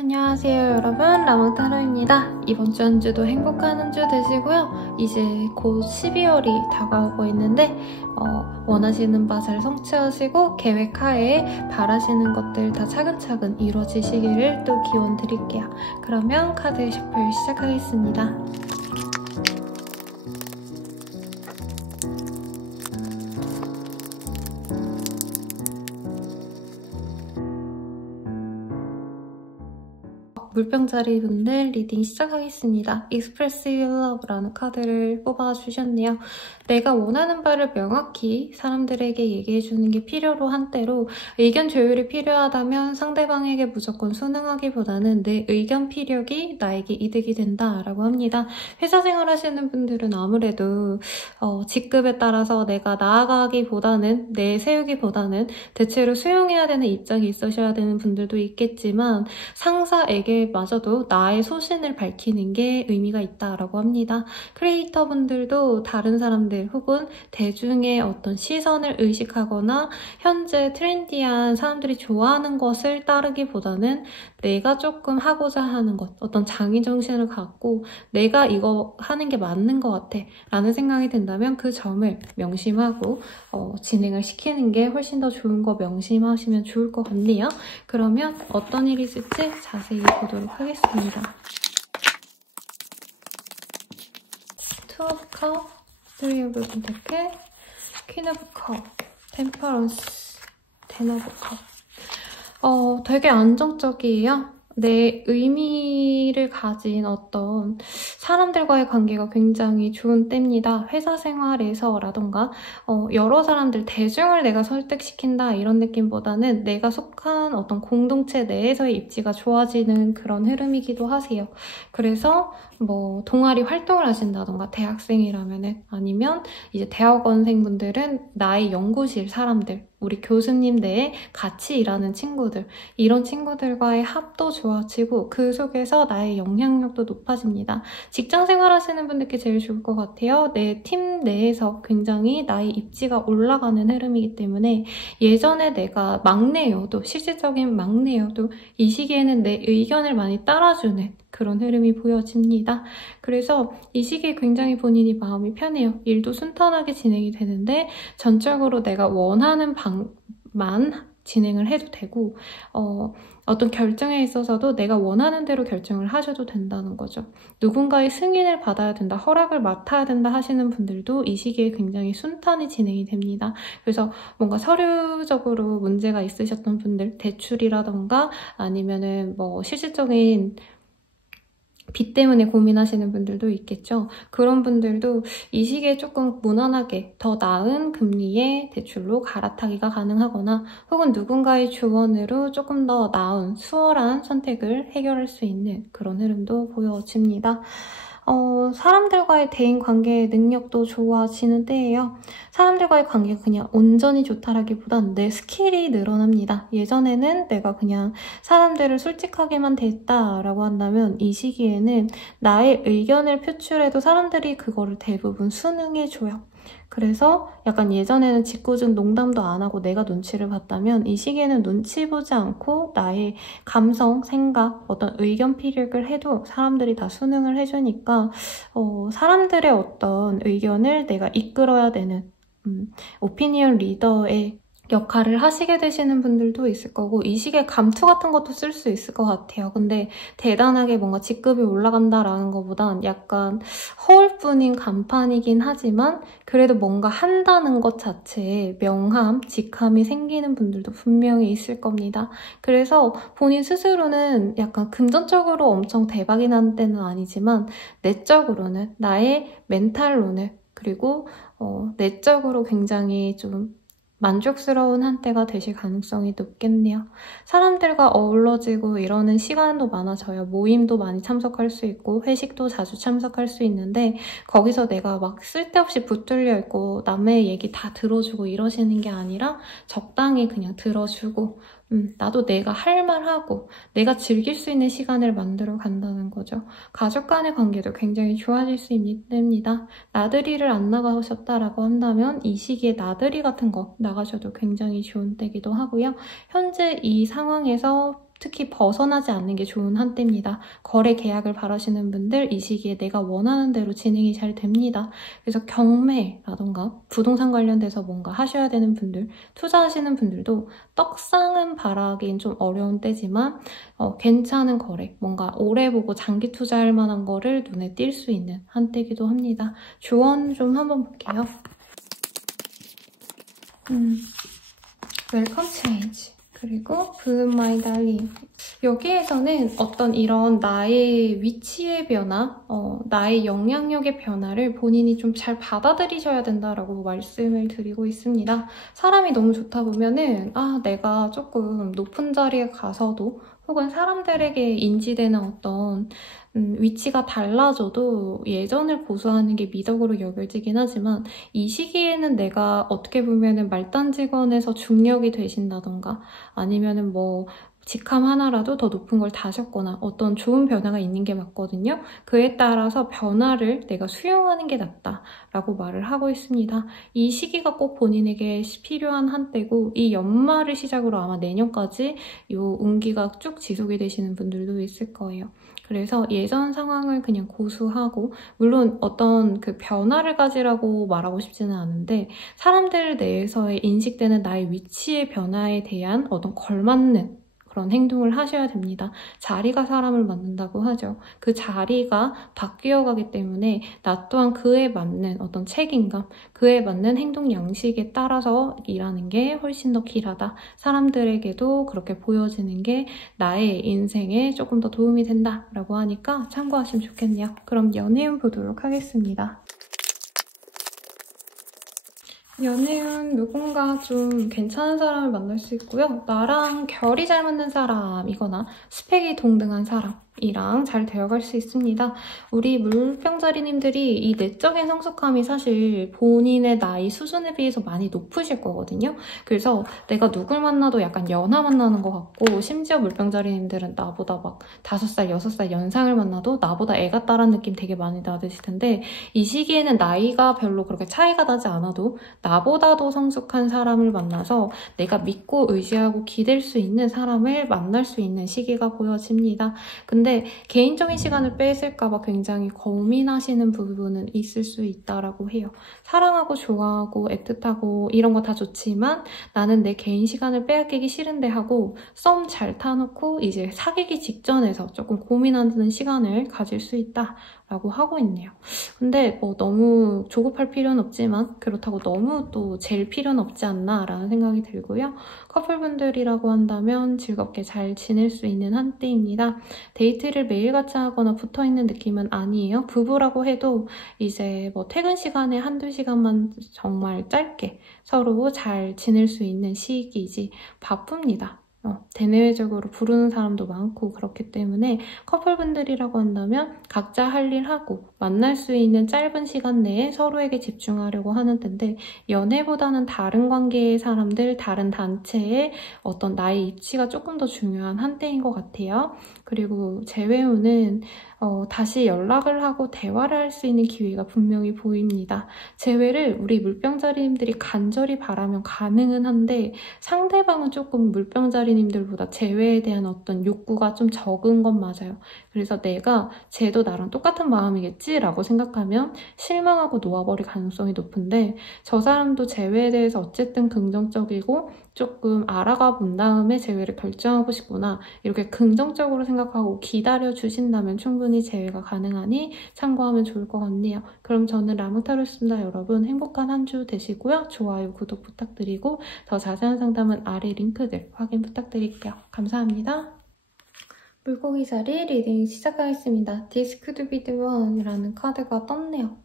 안녕하세요 여러분, 라몽타로입니다. 이번 주 한 주도 행복한 한 주 되시고요. 이제 곧 12월이 다가오고 있는데 원하시는 바 잘 성취하시고 계획하에 바라시는 것들 다 차근차근 이루어지시기를 또 기원 드릴게요. 그러면 카드 셔플 시작하겠습니다. 물병자리 분들 리딩 시작하겠습니다. Expressive Love라는 카드를 뽑아주셨네요. 내가 원하는 바를 명확히 사람들에게 얘기해주는 게 필요로 한때로 의견 조율이 필요하다면 상대방에게 무조건 순응하기보다는 내 의견 피력이 나에게 이득이 된다라고 합니다. 회사 생활하시는 분들은 아무래도 직급에 따라서 내가 나아가기보다는 내세우기보다는 대체로 수용해야 되는 입장이 있으셔야 되는 분들도 있겠지만 상사에게 마저도 나의 소신을 밝히는 게 의미가 있다라고 합니다. 크리에이터 분들도 다른 사람들 혹은 대중의 어떤 시선을 의식하거나 현재 트렌디한 사람들이 좋아하는 것을 따르기보다는 내가 조금 하고자 하는 것, 어떤 장의정신을 갖고 내가 이거 하는 게 맞는 것 같아 라는 생각이 든다면 그 점을 명심하고 진행을 시키는 게 훨씬 더 좋은 거 명심하시면 좋을 것 같네요. 그러면 어떤 일이 있을지 자세히 보도록 하겠습니다. Two of Cups, Three of Pentacles, Queen of Cups, Temperance, Ten of Cups. 되게 안정적이에요. 내 의미를 가진 어떤 사람들과의 관계가 굉장히 좋은 때입니다. 회사 생활에서라던가 여러 사람들, 대중을 내가 설득시킨다 이런 느낌보다는 내가 속한 어떤 공동체 내에서의 입지가 좋아지는 그런 흐름이기도 하세요. 그래서 뭐 동아리 활동을 하신다던가 대학생이라면은 아니면 이제 대학원생분들은 나의 연구실 사람들, 우리 교수님 내에 같이 일하는 친구들, 이런 친구들과의 합도 좋아지고 그 속에서 나의 영향력도 높아집니다. 직장 생활하시는 분들께 제일 좋을 것 같아요. 내 팀 내에서 굉장히 나의 입지가 올라가는 흐름이기 때문에 예전에 내가 막내여도, 실질적인 막내여도 이 시기에는 내 의견을 많이 따라주는 그런 흐름이 보여집니다. 그래서 이 시기에 굉장히 본인이 마음이 편해요. 일도 순탄하게 진행이 되는데 전적으로 내가 원하는 방만 진행을 해도 되고 어떤 결정에 있어서도 내가 원하는 대로 결정을 하셔도 된다는 거죠. 누군가의 승인을 받아야 된다, 허락을 맡아야 된다 하시는 분들도 이 시기에 굉장히 순탄히 진행이 됩니다. 그래서 뭔가 서류적으로 문제가 있으셨던 분들, 대출이라던가 아니면은 뭐 실질적인 빚 때문에 고민하시는 분들도 있겠죠. 그런 분들도 이 시기에 조금 무난하게 더 나은 금리의 대출로 갈아타기가 가능하거나 혹은 누군가의 조언으로 조금 더 나은 수월한 선택을 해결할 수 있는 그런 흐름도 보여집니다. 사람들과의 대인 관계의 능력도 좋아지는 때예요. 사람들과의 관계가 그냥 온전히 좋다라기보단 내 스킬이 늘어납니다. 예전에는 내가 그냥 사람들을 솔직하게만 대했다라고 한다면 이 시기에는 나의 의견을 표출해도 사람들이 그거를 대부분 순응해줘요. 그래서 약간 예전에는 짓궂은 농담도 안 하고 내가 눈치를 봤다면 이 시기에는 눈치 보지 않고 나의 감성, 생각, 어떤 의견 피력을 해도 사람들이 다 순응을 해주니까 사람들의 어떤 의견을 내가 이끌어야 되는 오피니언 리더의 역할을 하시게 되시는 분들도 있을 거고 이 시기에 감투 같은 것도 쓸 수 있을 것 같아요. 근데 대단하게 뭔가 직급이 올라간다라는 것보단 약간 허울뿐인 간판이긴 하지만 그래도 뭔가 한다는 것 자체에 명함, 직함이 생기는 분들도 분명히 있을 겁니다. 그래서 본인 스스로는 약간 금전적으로 엄청 대박이 난 때는 아니지만 내적으로는 나의 멘탈로는 그리고 내적으로 굉장히 좀 만족스러운 한때가 되실 가능성이 높겠네요. 사람들과 어우러지고 이러는 시간도 많아져요. 모임도 많이 참석할 수 있고 회식도 자주 참석할 수 있는데 거기서 내가 막 쓸데없이 붙들려 있고 남의 얘기 다 들어주고 이러시는 게 아니라 적당히 그냥 들어주고 나도 내가 할 말하고 내가 즐길 수 있는 시간을 만들어 간다는 거죠. 가족 간의 관계도 굉장히 좋아질 수 있습니다. 나들이를 안 나가셨다라고 한다면 이 시기에 나들이 같은 거 나가셔도 굉장히 좋은 때기도 하고요. 현재 이 상황에서 특히 벗어나지 않는 게 좋은 한때입니다. 거래 계약을 바라시는 분들 이 시기에 내가 원하는 대로 진행이 잘 됩니다. 그래서 경매라던가 부동산 관련돼서 뭔가 하셔야 되는 분들, 투자하시는 분들도 떡상은 바라긴 좀 어려운 때지만 괜찮은 거래, 뭔가 오래 보고 장기 투자할 만한 거를 눈에 띌 수 있는 한때이기도 합니다. 조언 좀 한번 볼게요. 웰컴 체인지. 그리고 블룸 마이 달링. 여기에서는 어떤 이런 나의 위치의 변화, 나의 영향력의 변화를 본인이 좀 잘 받아들이셔야 된다라고 말씀을 드리고 있습니다. 사람이 너무 좋다 보면은 내가 조금 높은 자리에 가서도 혹은 사람들에게 인지되는 어떤 위치가 달라져도 예전을 고수하는 게 미덕으로 여겨지긴 하지만 이 시기에는 내가 어떻게 보면은 말단 직원에서 중력이 되신다던가 아니면은 뭐 직함 하나라도 더 높은 걸 다셨거나 어떤 좋은 변화가 있는 게 맞거든요. 그에 따라서 변화를 내가 수용하는 게 낫다라고 말을 하고 있습니다. 이 시기가 꼭 본인에게 필요한 한때고 이 연말을 시작으로 아마 내년까지 이 운기가 쭉 지속이 되시는 분들도 있을 거예요. 그래서 예전 상황을 그냥 고수하고 물론 어떤 그 변화를 가지라고 말하고 싶지는 않은데 사람들 내에서의 인식되는 나의 위치의 변화에 대한 어떤 걸맞는 그런 행동을 하셔야 됩니다. 자리가 사람을 만든다고 하죠. 그 자리가 바뀌어가기 때문에 나 또한 그에 맞는 어떤 책임감, 그에 맞는 행동 양식에 따라서 일하는 게 훨씬 더 길하다. 사람들에게도 그렇게 보여지는 게 나의 인생에 조금 더 도움이 된다라고 하니까 참고하시면 좋겠네요. 그럼 연애운 보도록 하겠습니다. 연애운 누군가 좀 괜찮은 사람을 만날 수 있고요. 나랑 결이 잘 맞는 사람이거나 스펙이 동등한 사람이랑 잘 되어갈 수 있습니다. 우리 물병자리님들이 이 내적인 성숙함이 사실 본인의 나이 수준에 비해서 많이 높으실 거거든요. 그래서 내가 누굴 만나도 약간 연하 만나는 것 같고 심지어 물병자리님들은 나보다 막 5살, 6살 연상을 만나도 나보다 애 같다라는 느낌 되게 많이 받으실 텐데 이 시기에는 나이가 별로 그렇게 차이가 나지 않아도 나보다도 성숙한 사람을 만나서 내가 믿고 의지하고 기댈 수 있는 사람을 만날 수 있는 시기가 보여집니다. 근데 개인적인 시간을 뺏을까봐 굉장히 고민하시는 부분은 있을 수 있다라고 해요. 사랑하고 좋아하고 애틋하고 이런 거 다 좋지만 나는 내 개인 시간을 빼앗기기 싫은데 하고 썸 잘 타놓고 이제 사귀기 직전에서 조금 고민하는 시간을 가질 수 있다. 라고 하고 있네요. 근데 뭐 너무 조급할 필요는 없지만 그렇다고 너무 또 젤 필요는 없지 않나 라는 생각이 들고요. 커플분들이라고 한다면 즐겁게 잘 지낼 수 있는 한때입니다. 데이트를 매일같이 하거나 붙어있는 느낌은 아니에요. 부부라고 해도 이제 뭐 퇴근 시간에 한두 시간만 정말 짧게 서로 잘 지낼 수 있는 시기이지 바쁩니다. 대내외적으로 부르는 사람도 많고 그렇기 때문에 커플분들이라고 한다면 각자 할 일 하고 만날 수 있는 짧은 시간 내에 서로에게 집중하려고 하는 텐데 연애보다는 다른 관계의 사람들, 다른 단체의 어떤 나의 입지가 조금 더 중요한 한때인 것 같아요. 그리고 재회운은 다시 연락을 하고 대화를 할 수 있는 기회가 분명히 보입니다. 재회를 우리 물병자리님들이 간절히 바라면 가능은 한데 상대방은 조금 물병자리님들보다 재회에 대한 어떤 욕구가 좀 적은 건 맞아요. 그래서 내가 쟤도 나랑 똑같은 마음이겠지라고 생각하면 실망하고 놓아버릴 가능성이 높은데 저 사람도 재회에 대해서 어쨌든 긍정적이고 조금 알아가 본 다음에 재회를 결정하고 싶구나 이렇게 긍정적으로 생각하고 기다려주신다면 충분히 재회가 가능하니 참고하면 좋을 것 같네요. 그럼 저는 라무타로였습니다. 여러분 행복한 한 주 되시고요. 좋아요, 구독 부탁드리고 더 자세한 상담은 아래 링크들 확인 부탁드릴게요. 감사합니다. 물고기 자리 리딩 시작하겠습니다. This could be the one 이라는 카드가 떴네요.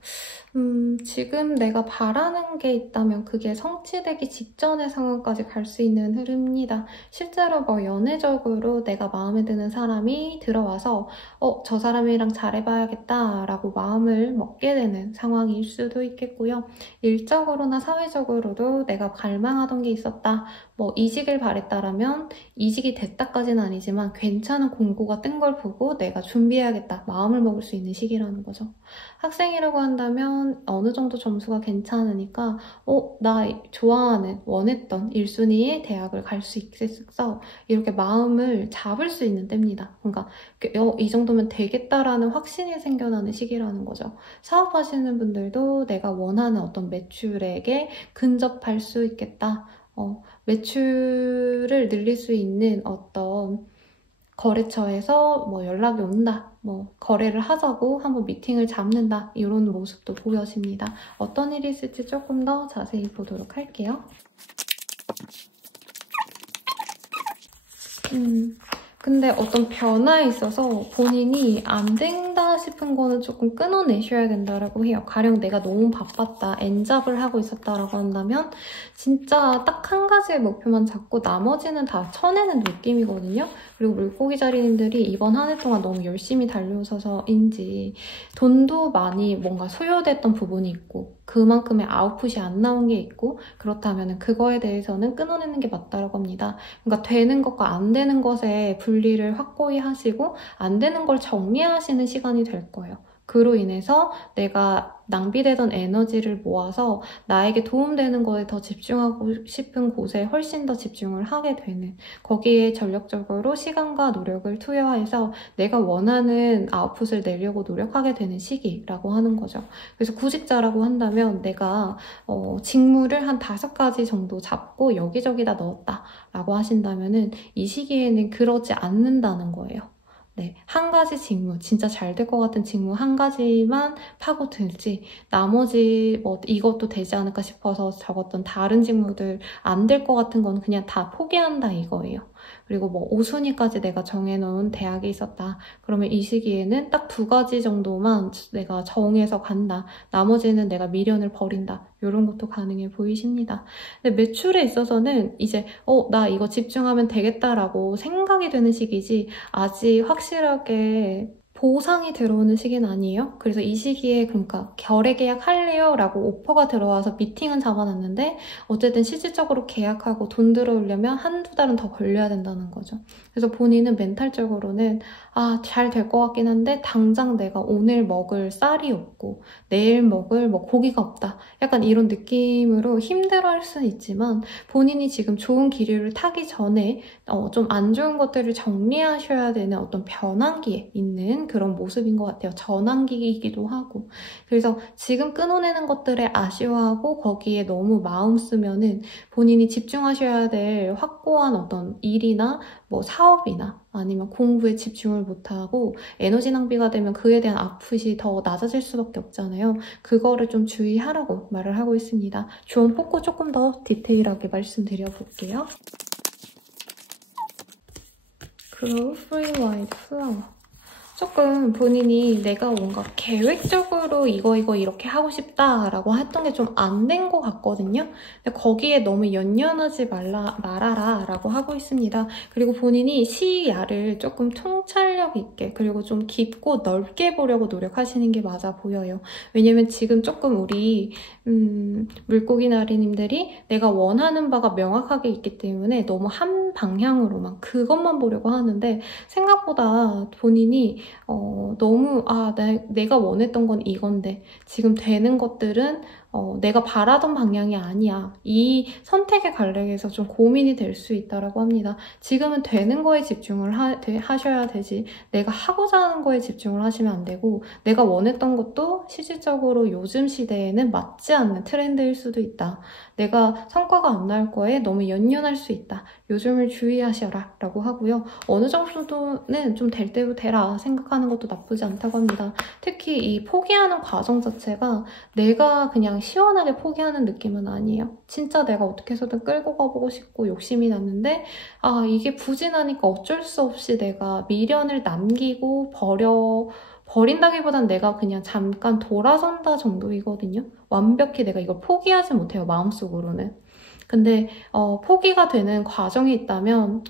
지금 내가 바라는 게 있다면 그게 성취되기 직전의 상황까지 갈 수 있는 흐름입니다. 실제로 뭐 연애적으로 내가 마음에 드는 사람이 들어와서 저 사람이랑 잘해봐야겠다 라고 마음을 먹게 되는 상황일 수도 있겠고요. 일적으로나 사회적으로도 내가 갈망하던 게 있었다. 뭐 이직을 바랬다라면 이직이 됐다까지는 아니지만 괜찮은 공고가 뜬 걸 보고 내가 준비해야겠다 마음을 먹을 수 있는 시기라는 거죠. 학생이라고 한다면 어느 정도 점수가 괜찮으니까 나 좋아하는 원했던 1순위의 대학을 갈 수 있겠어 이렇게 마음을 잡을 수 있는 때입니다. 그러니까 이 정도면 되겠다라는 확신이 생겨나는 시기라는 거죠. 사업하시는 분들도 내가 원하는 어떤 매출액에 근접할 수 있겠다. 매출을 늘릴 수 있는 어떤 거래처에서 뭐 연락이 온다. 뭐 거래를 하자고 한번 미팅을 잡는다. 이런 모습도 보여집니다. 어떤 일이 있을지 조금 더 자세히 보도록 할게요. 근데 어떤 변화에 있어서 본인이 안 된다 싶은 거는 조금 끊어내셔야 된다라고 해요. 가령 내가 너무 바빴다, 엔잡을 하고 있었다라고 한다면 진짜 딱 한 가지의 목표만 잡고 나머지는 다 쳐내는 느낌이거든요. 그리고 물고기 자리님들이 이번 한 해 동안 너무 열심히 달려오셔서인지 돈도 많이 뭔가 소요됐던 부분이 있고 그만큼의 아웃풋이 안 나온 게 있고 그렇다면 그거에 대해서는 끊어내는 게 맞다라고 합니다. 그러니까 되는 것과 안 되는 것에 분리를 확고히 하시고 안 되는 걸 정리하시는 시간이 될 거예요. 그로 인해서 내가 낭비되던 에너지를 모아서 나에게 도움되는 거에 더 집중하고 싶은 곳에 훨씬 더 집중을 하게 되는 거기에 전력적으로 시간과 노력을 투여해서 내가 원하는 아웃풋을 내려고 노력하게 되는 시기라고 하는 거죠. 그래서 구직자라고 한다면 내가 직무를 한 5가지 정도 잡고 여기저기다 넣었다라고 하신다면은 이 시기에는 그러지 않는다는 거예요. 네, 한 가지 직무, 진짜 잘 될 것 같은 직무 한 가지만 파고들지 나머지 뭐 이것도 되지 않을까 싶어서 적었던 다른 직무들 안 될 것 같은 건 그냥 다 포기한다 이거예요. 그리고 뭐 5순위까지 내가 정해놓은 대학이 있었다. 그러면 이 시기에는 딱 2가지 정도만 내가 정해서 간다. 나머지는 내가 미련을 버린다. 이런 것도 가능해 보이십니다. 근데 매출에 있어서는 이제 나 이거 집중하면 되겠다라고 생각이 되는 시기지 아직 확실하게 보상이 들어오는 시기는 아니에요. 그래서 이 시기에 그러니까 거래 계약 할래요? 라고 오퍼가 들어와서 미팅은 잡아놨는데 어쨌든 실질적으로 계약하고 돈 들어오려면 한두 달은 더 걸려야 된다는 거죠. 그래서 본인은 멘탈적으로는 잘 될 것 같긴 한데 당장 내가 오늘 먹을 쌀이 없고 내일 먹을 뭐 고기가 없다. 약간 이런 느낌으로 힘들어할 수는 있지만 본인이 지금 좋은 기류를 타기 전에 좀 안 좋은 것들을 정리하셔야 되는 어떤 변환기에 있는 그런 모습인 것 같아요. 전환기이기도 하고. 그래서 지금 끊어내는 것들에 아쉬워하고 거기에 너무 마음 쓰면은 본인이 집중하셔야 될 확고한 어떤 일이나 뭐 사업이나 아니면 공부에 집중을 못하고 에너지 낭비가 되면 그에 대한 아프시 더 낮아질 수밖에 없잖아요. 그거를 좀 주의하라고 말을 하고 있습니다. 조언 뽑고 조금 더 디테일하게 말씀드려 볼게요. Grow Free White Flower. 조금 본인이 내가 뭔가 계획적으로 이거 이렇게 하고 싶다라고 했던 게 좀 안 된 것 같거든요. 근데 거기에 너무 연연하지 말아라 라고 하고 있습니다. 그리고 본인이 시야를 조금 통찰력 있게 그리고 좀 깊고 넓게 보려고 노력하시는 게 맞아 보여요. 왜냐면 지금 조금 우리 물고기 나리님들이 내가 원하는 바가 명확하게 있기 때문에 너무 한 방향으로만 그것만 보려고 하는데 생각보다 본인이 너무 내가 원했던 건 이건데 지금 되는 것들은 내가 바라던 방향이 아니야. 이 선택의 갈래에서 좀 고민이 될 수 있다고 합니다. 지금은 되는 거에 집중을 하셔야 되지 내가 하고자 하는 거에 집중을 하시면 안 되고 내가 원했던 것도 실질적으로 요즘 시대에는 맞지 않는 트렌드일 수도 있다. 내가 성과가 안 나올 거에 너무 연연할 수 있다. 요즘을 주의하셔라 라고 하고요. 어느 정도는 좀 될 대로 되라 생각하는 것도 나쁘지 않다고 합니다. 특히 이 포기하는 과정 자체가 내가 그냥 시원하게 포기하는 느낌은 아니에요. 진짜 내가 어떻게 해서든 끌고 가보고 싶고 욕심이 났는데 이게 부진하니까 어쩔 수 없이 내가 미련을 남기고 버린다기보단 내가 그냥 잠깐 돌아선다 정도이거든요. 완벽히 내가 이걸 포기하지 못해요, 마음속으로는. 근데 포기가 되는 과정이 있다면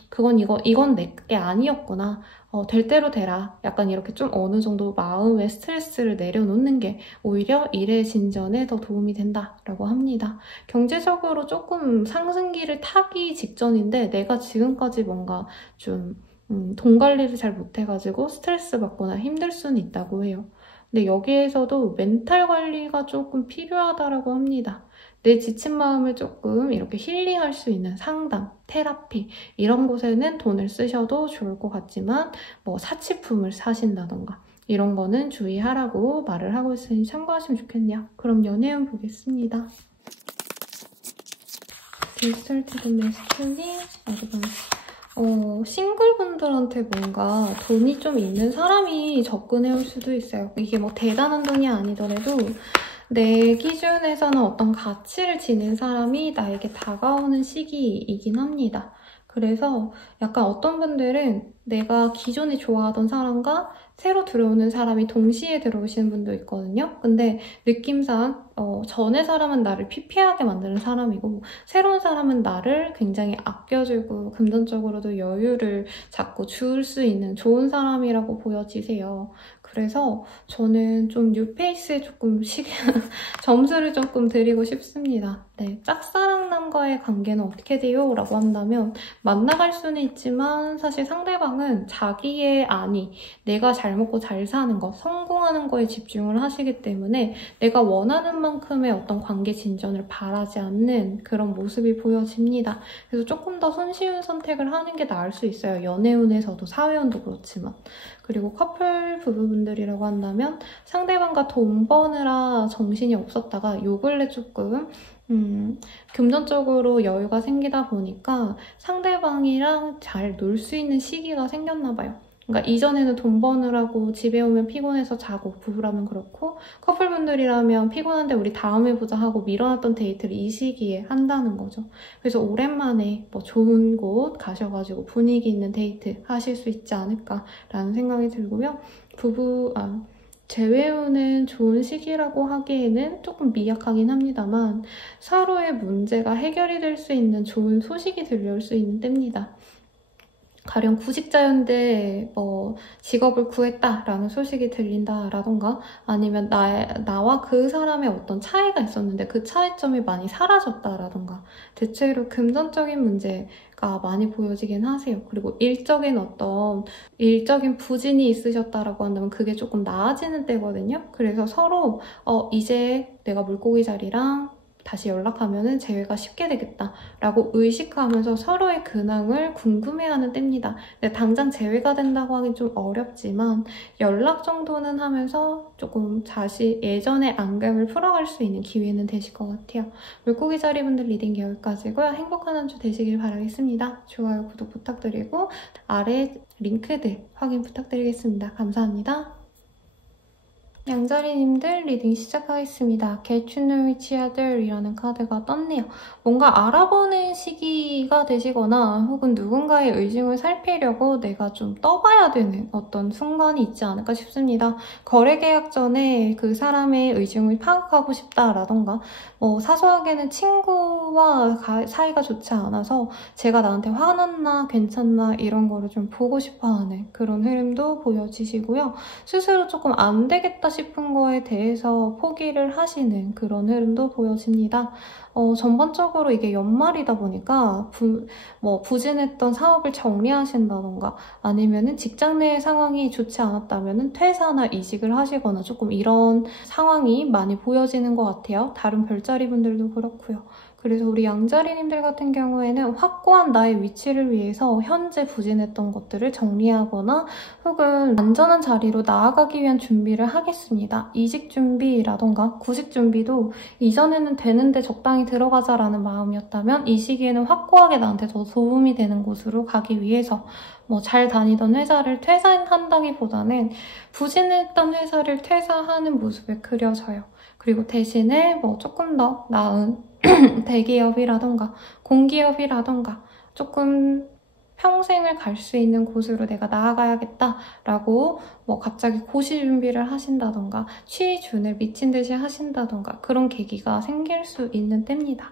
이건 내게 아니었구나. 될 대로 되라. 약간 이렇게 좀 어느 정도 마음의 스트레스를 내려놓는 게 오히려 일의 진전에 더 도움이 된다라고 합니다. 경제적으로 조금 상승기를 타기 직전인데 내가 지금까지 뭔가 좀 돈 관리를 잘 못해가지고 스트레스 받거나 힘들 수는 있다고 해요. 근데 여기에서도 멘탈 관리가 조금 필요하다라고 합니다. 내 지친 마음을 조금 이렇게 힐링할 수 있는 상담, 테라피 이런 곳에는 돈을 쓰셔도 좋을 것 같지만 뭐 사치품을 사신다던가 이런 거는 주의하라고 말을 하고 있으니 참고하시면 좋겠네요. 그럼 연애운 보겠습니다. 디스톨티드 메스큘린 어드밴스. 싱글분들한테 뭔가 돈이 좀 있는 사람이 접근해올 수도 있어요. 이게 뭐 대단한 돈이 아니더라도 내 기준에서는 어떤 가치를 지닌 사람이 나에게 다가오는 시기이긴 합니다. 그래서 약간 어떤 분들은 내가 기존에 좋아하던 사람과 새로 들어오는 사람이 동시에 들어오시는 분도 있거든요. 근데 느낌상 전의 사람은 나를 피폐하게 만드는 사람이고 새로운 사람은 나를 굉장히 아껴주고 금전적으로도 여유를 자꾸 줄 수 있는 좋은 사람이라고 보여지세요. 그래서 저는 좀 뉴페이스에 조금 점수를 조금 드리고 싶습니다. 네, 짝사랑남과의 관계는 어떻게 돼요? 라고 한다면 만나갈 수는 있지만 사실 상대방은 자기의 내가 잘 먹고 잘 사는 것, 성공하는 거에 집중을 하시기 때문에 내가 원하는 만큼의 어떤 관계 진전을 바라지 않는 그런 모습이 보여집니다. 그래서 조금 더 손쉬운 선택을 하는 게 나을 수 있어요. 연애운에서도 사회운도 그렇지만. 그리고 커플 부부분들이라고 한다면 상대방과 돈 버느라 정신이 없었다가 요 근래 조금 금전적으로 여유가 생기다 보니까 상대방이랑 잘 놀 수 있는 시기가 생겼나 봐요. 그러니까 이전에는 돈 버느라고 집에 오면 피곤해서 자고 부부라면 그렇고 커플분들이라면 피곤한데 우리 다음에 보자 하고 미뤄놨던 데이트를 이 시기에 한다는 거죠. 그래서 오랜만에 뭐 좋은 곳 가셔가지고 분위기 있는 데이트 하실 수 있지 않을까라는 생각이 들고요. 재회운은 좋은 시기라고 하기에는 조금 미약하긴 합니다만 서로의 문제가 해결이 될 수 있는 좋은 소식이 들려올 수 있는 때입니다. 가령 구직자였는데 직업을 구했다라는 소식이 들린다라던가 아니면 나와 그 사람의 어떤 차이가 있었는데 그 차이점이 많이 사라졌다라던가 대체로 금전적인 문제가 많이 보여지긴 하세요. 그리고 일적인 부진이 있으셨다라고 한다면 그게 조금 나아지는 때거든요. 그래서 서로 이제 내가 물고기 자리랑 다시 연락하면 재회가 쉽게 되겠다라고 의식하면서 서로의 근황을 궁금해하는 때입니다. 근데 당장 재회가 된다고 하긴 좀 어렵지만 연락 정도는 하면서 조금 예전의 앙금을 풀어갈 수 있는 기회는 되실 것 같아요. 물고기 자리분들 리딩 여기까지고요. 행복한 한 주 되시길 바라겠습니다. 좋아요, 구독 부탁드리고 아래 링크들 확인 부탁드리겠습니다. 감사합니다. 양자리님들 리딩 시작하겠습니다. Get to know each other 이라는 카드가 떴네요. 뭔가 알아보는 시기가 되시거나 혹은 누군가의 의중을 살피려고 내가 좀 떠봐야 되는 어떤 순간이 있지 않을까 싶습니다. 거래 계약 전에 그 사람의 의중을 파악하고 싶다라던가 사소하게는 친구와 사이가 좋지 않아서 제가 나한테 화났나 괜찮나 이런 거를 좀 보고 싶어하는 그런 흐름도 보여지시고요. 스스로 조금 안 되겠다 싶은 거에 대해서 포기를 하시는 그런 흐름도 보여집니다. 전반적으로 이게 연말이다 보니까 부진했던 사업을 정리하신다던가 아니면은 직장 내 상황이 좋지 않았다면은 퇴사나 이직을 하시거나 조금 이런 상황이 많이 보여지는 것 같아요. 다른 별자리 분들도 그렇고요. 그래서 우리 양자리님들 같은 경우에는 확고한 나의 위치를 위해서 현재 부진했던 것들을 정리하거나 혹은 안전한 자리로 나아가기 위한 준비를 하겠습니다. 이직 준비라던가 구직 준비도 이전에는 되는데 적당히 들어가자라는 마음이었다면 이 시기에는 확고하게 나한테 더 도움이 되는 곳으로 가기 위해서 잘 다니던 회사를 퇴사한다기보다는 부진했던 회사를 퇴사하는 모습에 그려져요. 그리고 대신에 조금 더 나은 대기업이라던가 공기업이라던가 조금 평생을 갈 수 있는 곳으로 내가 나아가야겠다라고 갑자기 고시 준비를 하신다던가 취준을 미친 듯이 하신다던가 그런 계기가 생길 수 있는 때입니다.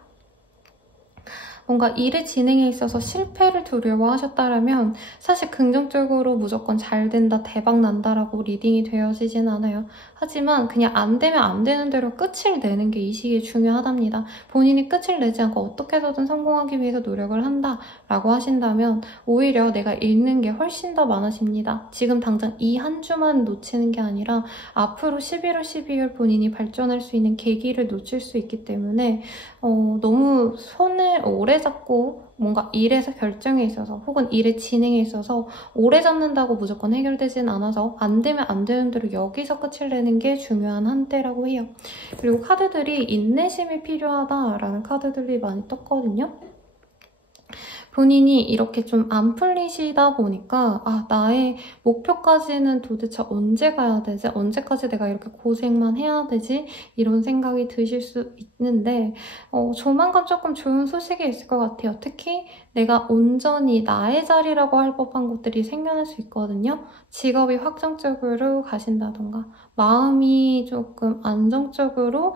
뭔가 일의 진행에 있어서 실패를 두려워하셨다면 사실 긍정적으로 무조건 잘 된다, 대박 난다라고 리딩이 되어지진 않아요. 하지만 그냥 안 되면 안 되는 대로 끝을 내는 게 이 시기에 중요하답니다. 본인이 끝을 내지 않고 어떻게 해서든 성공하기 위해서 노력을 한다라고 하신다면 오히려 내가 잃는 게 훨씬 더 많아집니다. 지금 당장 이 한 주만 놓치는 게 아니라 앞으로 11월, 12월 본인이 발전할 수 있는 계기를 놓칠 수 있기 때문에 너무 손을 오래 잡고 뭔가 일에서 결정에 있어서 혹은 일의 진행에 있어서 오래 잡는다고 무조건 해결되진 않아서 안 되면 안 되는 대로 여기서 끝을 내는 게 중요한 한때라고 해요. 그리고 카드들이 인내심이 필요하다라는 카드들이 많이 떴거든요. 본인이 이렇게 좀 안 풀리시다 보니까 나의 목표까지는 도대체 언제 가야 되지? 언제까지 내가 이렇게 고생만 해야 되지? 이런 생각이 드실 수 있는데 조만간 조금 좋은 소식이 있을 것 같아요. 특히 내가 온전히 나의 자리라고 할 법한 곳들이 생겨날 수 있거든요. 직업이 확정적으로 가신다던가 마음이 조금 안정적으로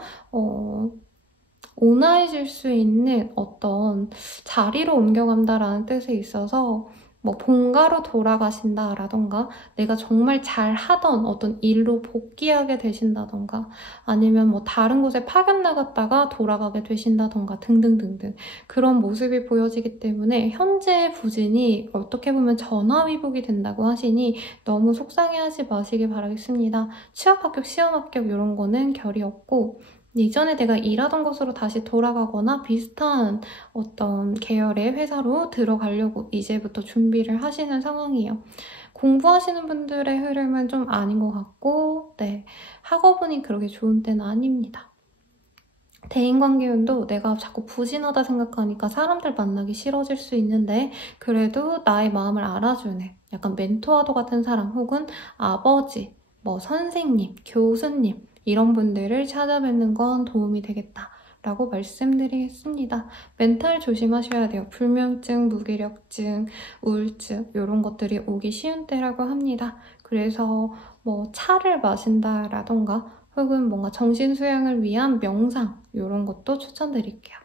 온화해질 수 있는 어떤 자리로 옮겨간다라는 뜻에 있어서 뭐 본가로 돌아가신다라던가 내가 정말 잘하던 어떤 일로 복귀하게 되신다던가 아니면 뭐 다른 곳에 파견 나갔다가 돌아가게 되신다던가 등등등등 그런 모습이 보여지기 때문에 현재의 부진이 어떻게 보면 전화위복이 된다고 하시니 너무 속상해하지 마시길 바라겠습니다. 취업 합격, 시험 합격 이런 거는 결이 없고 이전에 내가 일하던 곳으로 다시 돌아가거나 비슷한 어떤 계열의 회사로 들어가려고 이제부터 준비를 하시는 상황이에요. 공부하시는 분들의 흐름은 좀 아닌 것 같고 학업운이 그렇게 좋은 때는 아닙니다. 대인관계운도 내가 자꾸 부진하다 생각하니까 사람들 만나기 싫어질 수 있는데 그래도 나의 마음을 알아주는 약간 멘토와도 같은 사람 혹은 아버지, 선생님, 교수님 이런 분들을 찾아뵙는 건 도움이 되겠다라고 말씀드리겠습니다. 멘탈 조심하셔야 돼요. 불면증, 무기력증, 우울증 이런 것들이 오기 쉬운 때라고 합니다. 그래서 차를 마신다라던가 혹은 뭔가 정신 수양을 위한 명상 이런 것도 추천드릴게요.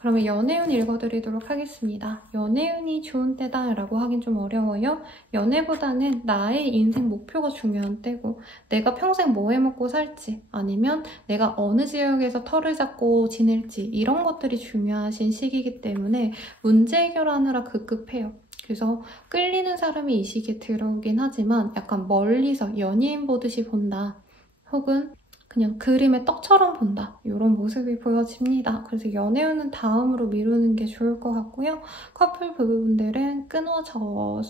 그러면 연애운 읽어드리도록 하겠습니다. 연애운이 좋은 때다라고 하긴 좀 어려워요. 연애보다는 나의 인생 목표가 중요한 때고 내가 평생 뭐 해먹고 살지 아니면 내가 어느 지역에서 터를 잡고 지낼지 이런 것들이 중요하신 시기이기 때문에 문제 해결하느라 급급해요. 그래서 끌리는 사람이 이 시기에 들어오긴 하지만 약간 멀리서 연예인 보듯이 본다. 혹은 그냥 그림의 떡처럼 본다. 이런 모습이 보여집니다. 그래서 연애운은 다음으로 미루는 게 좋을 것 같고요. 커플 부부분들은 끊어져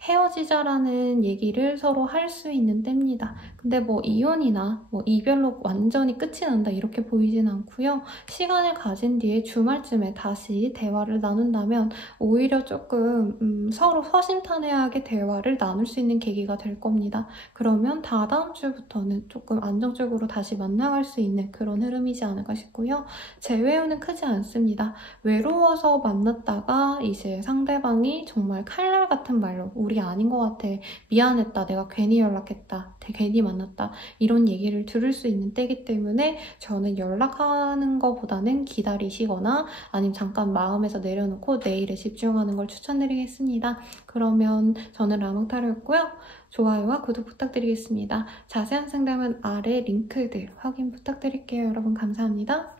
헤어지자라는 얘기를 서로 할 수 있는 때입니다. 근데 이혼이나 이별로 완전히 끝이 난다 이렇게 보이진 않고요. 시간을 가진 뒤에 주말쯤에 다시 대화를 나눈다면 오히려 조금 서로 허심탄회하게 대화를 나눌 수 있는 계기가 될 겁니다. 그러면 다다음 주부터는 조금 안정적으로 다시 만나갈 수 있는 그런 흐름이지 않을까 싶고요. 재회운은 크지 않습니다. 외로워서 만났다가 이제 상대방이 정말 칼날 같은 말로 우리 아닌 것 같아. 미안했다. 내가 괜히 연락했다. 괜히 만났다. 이런 얘기를 들을 수 있는 때이기 때문에 저는 연락하는 것보다는 기다리시거나 아니면 잠깐 마음에서 내려놓고 내일에 집중하는 걸 추천드리겠습니다. 그러면 저는 라몽타로였고요. 좋아요와 구독 부탁드리겠습니다. 자세한 상담은 아래 링크들 확인 부탁드릴게요. 여러분 감사합니다.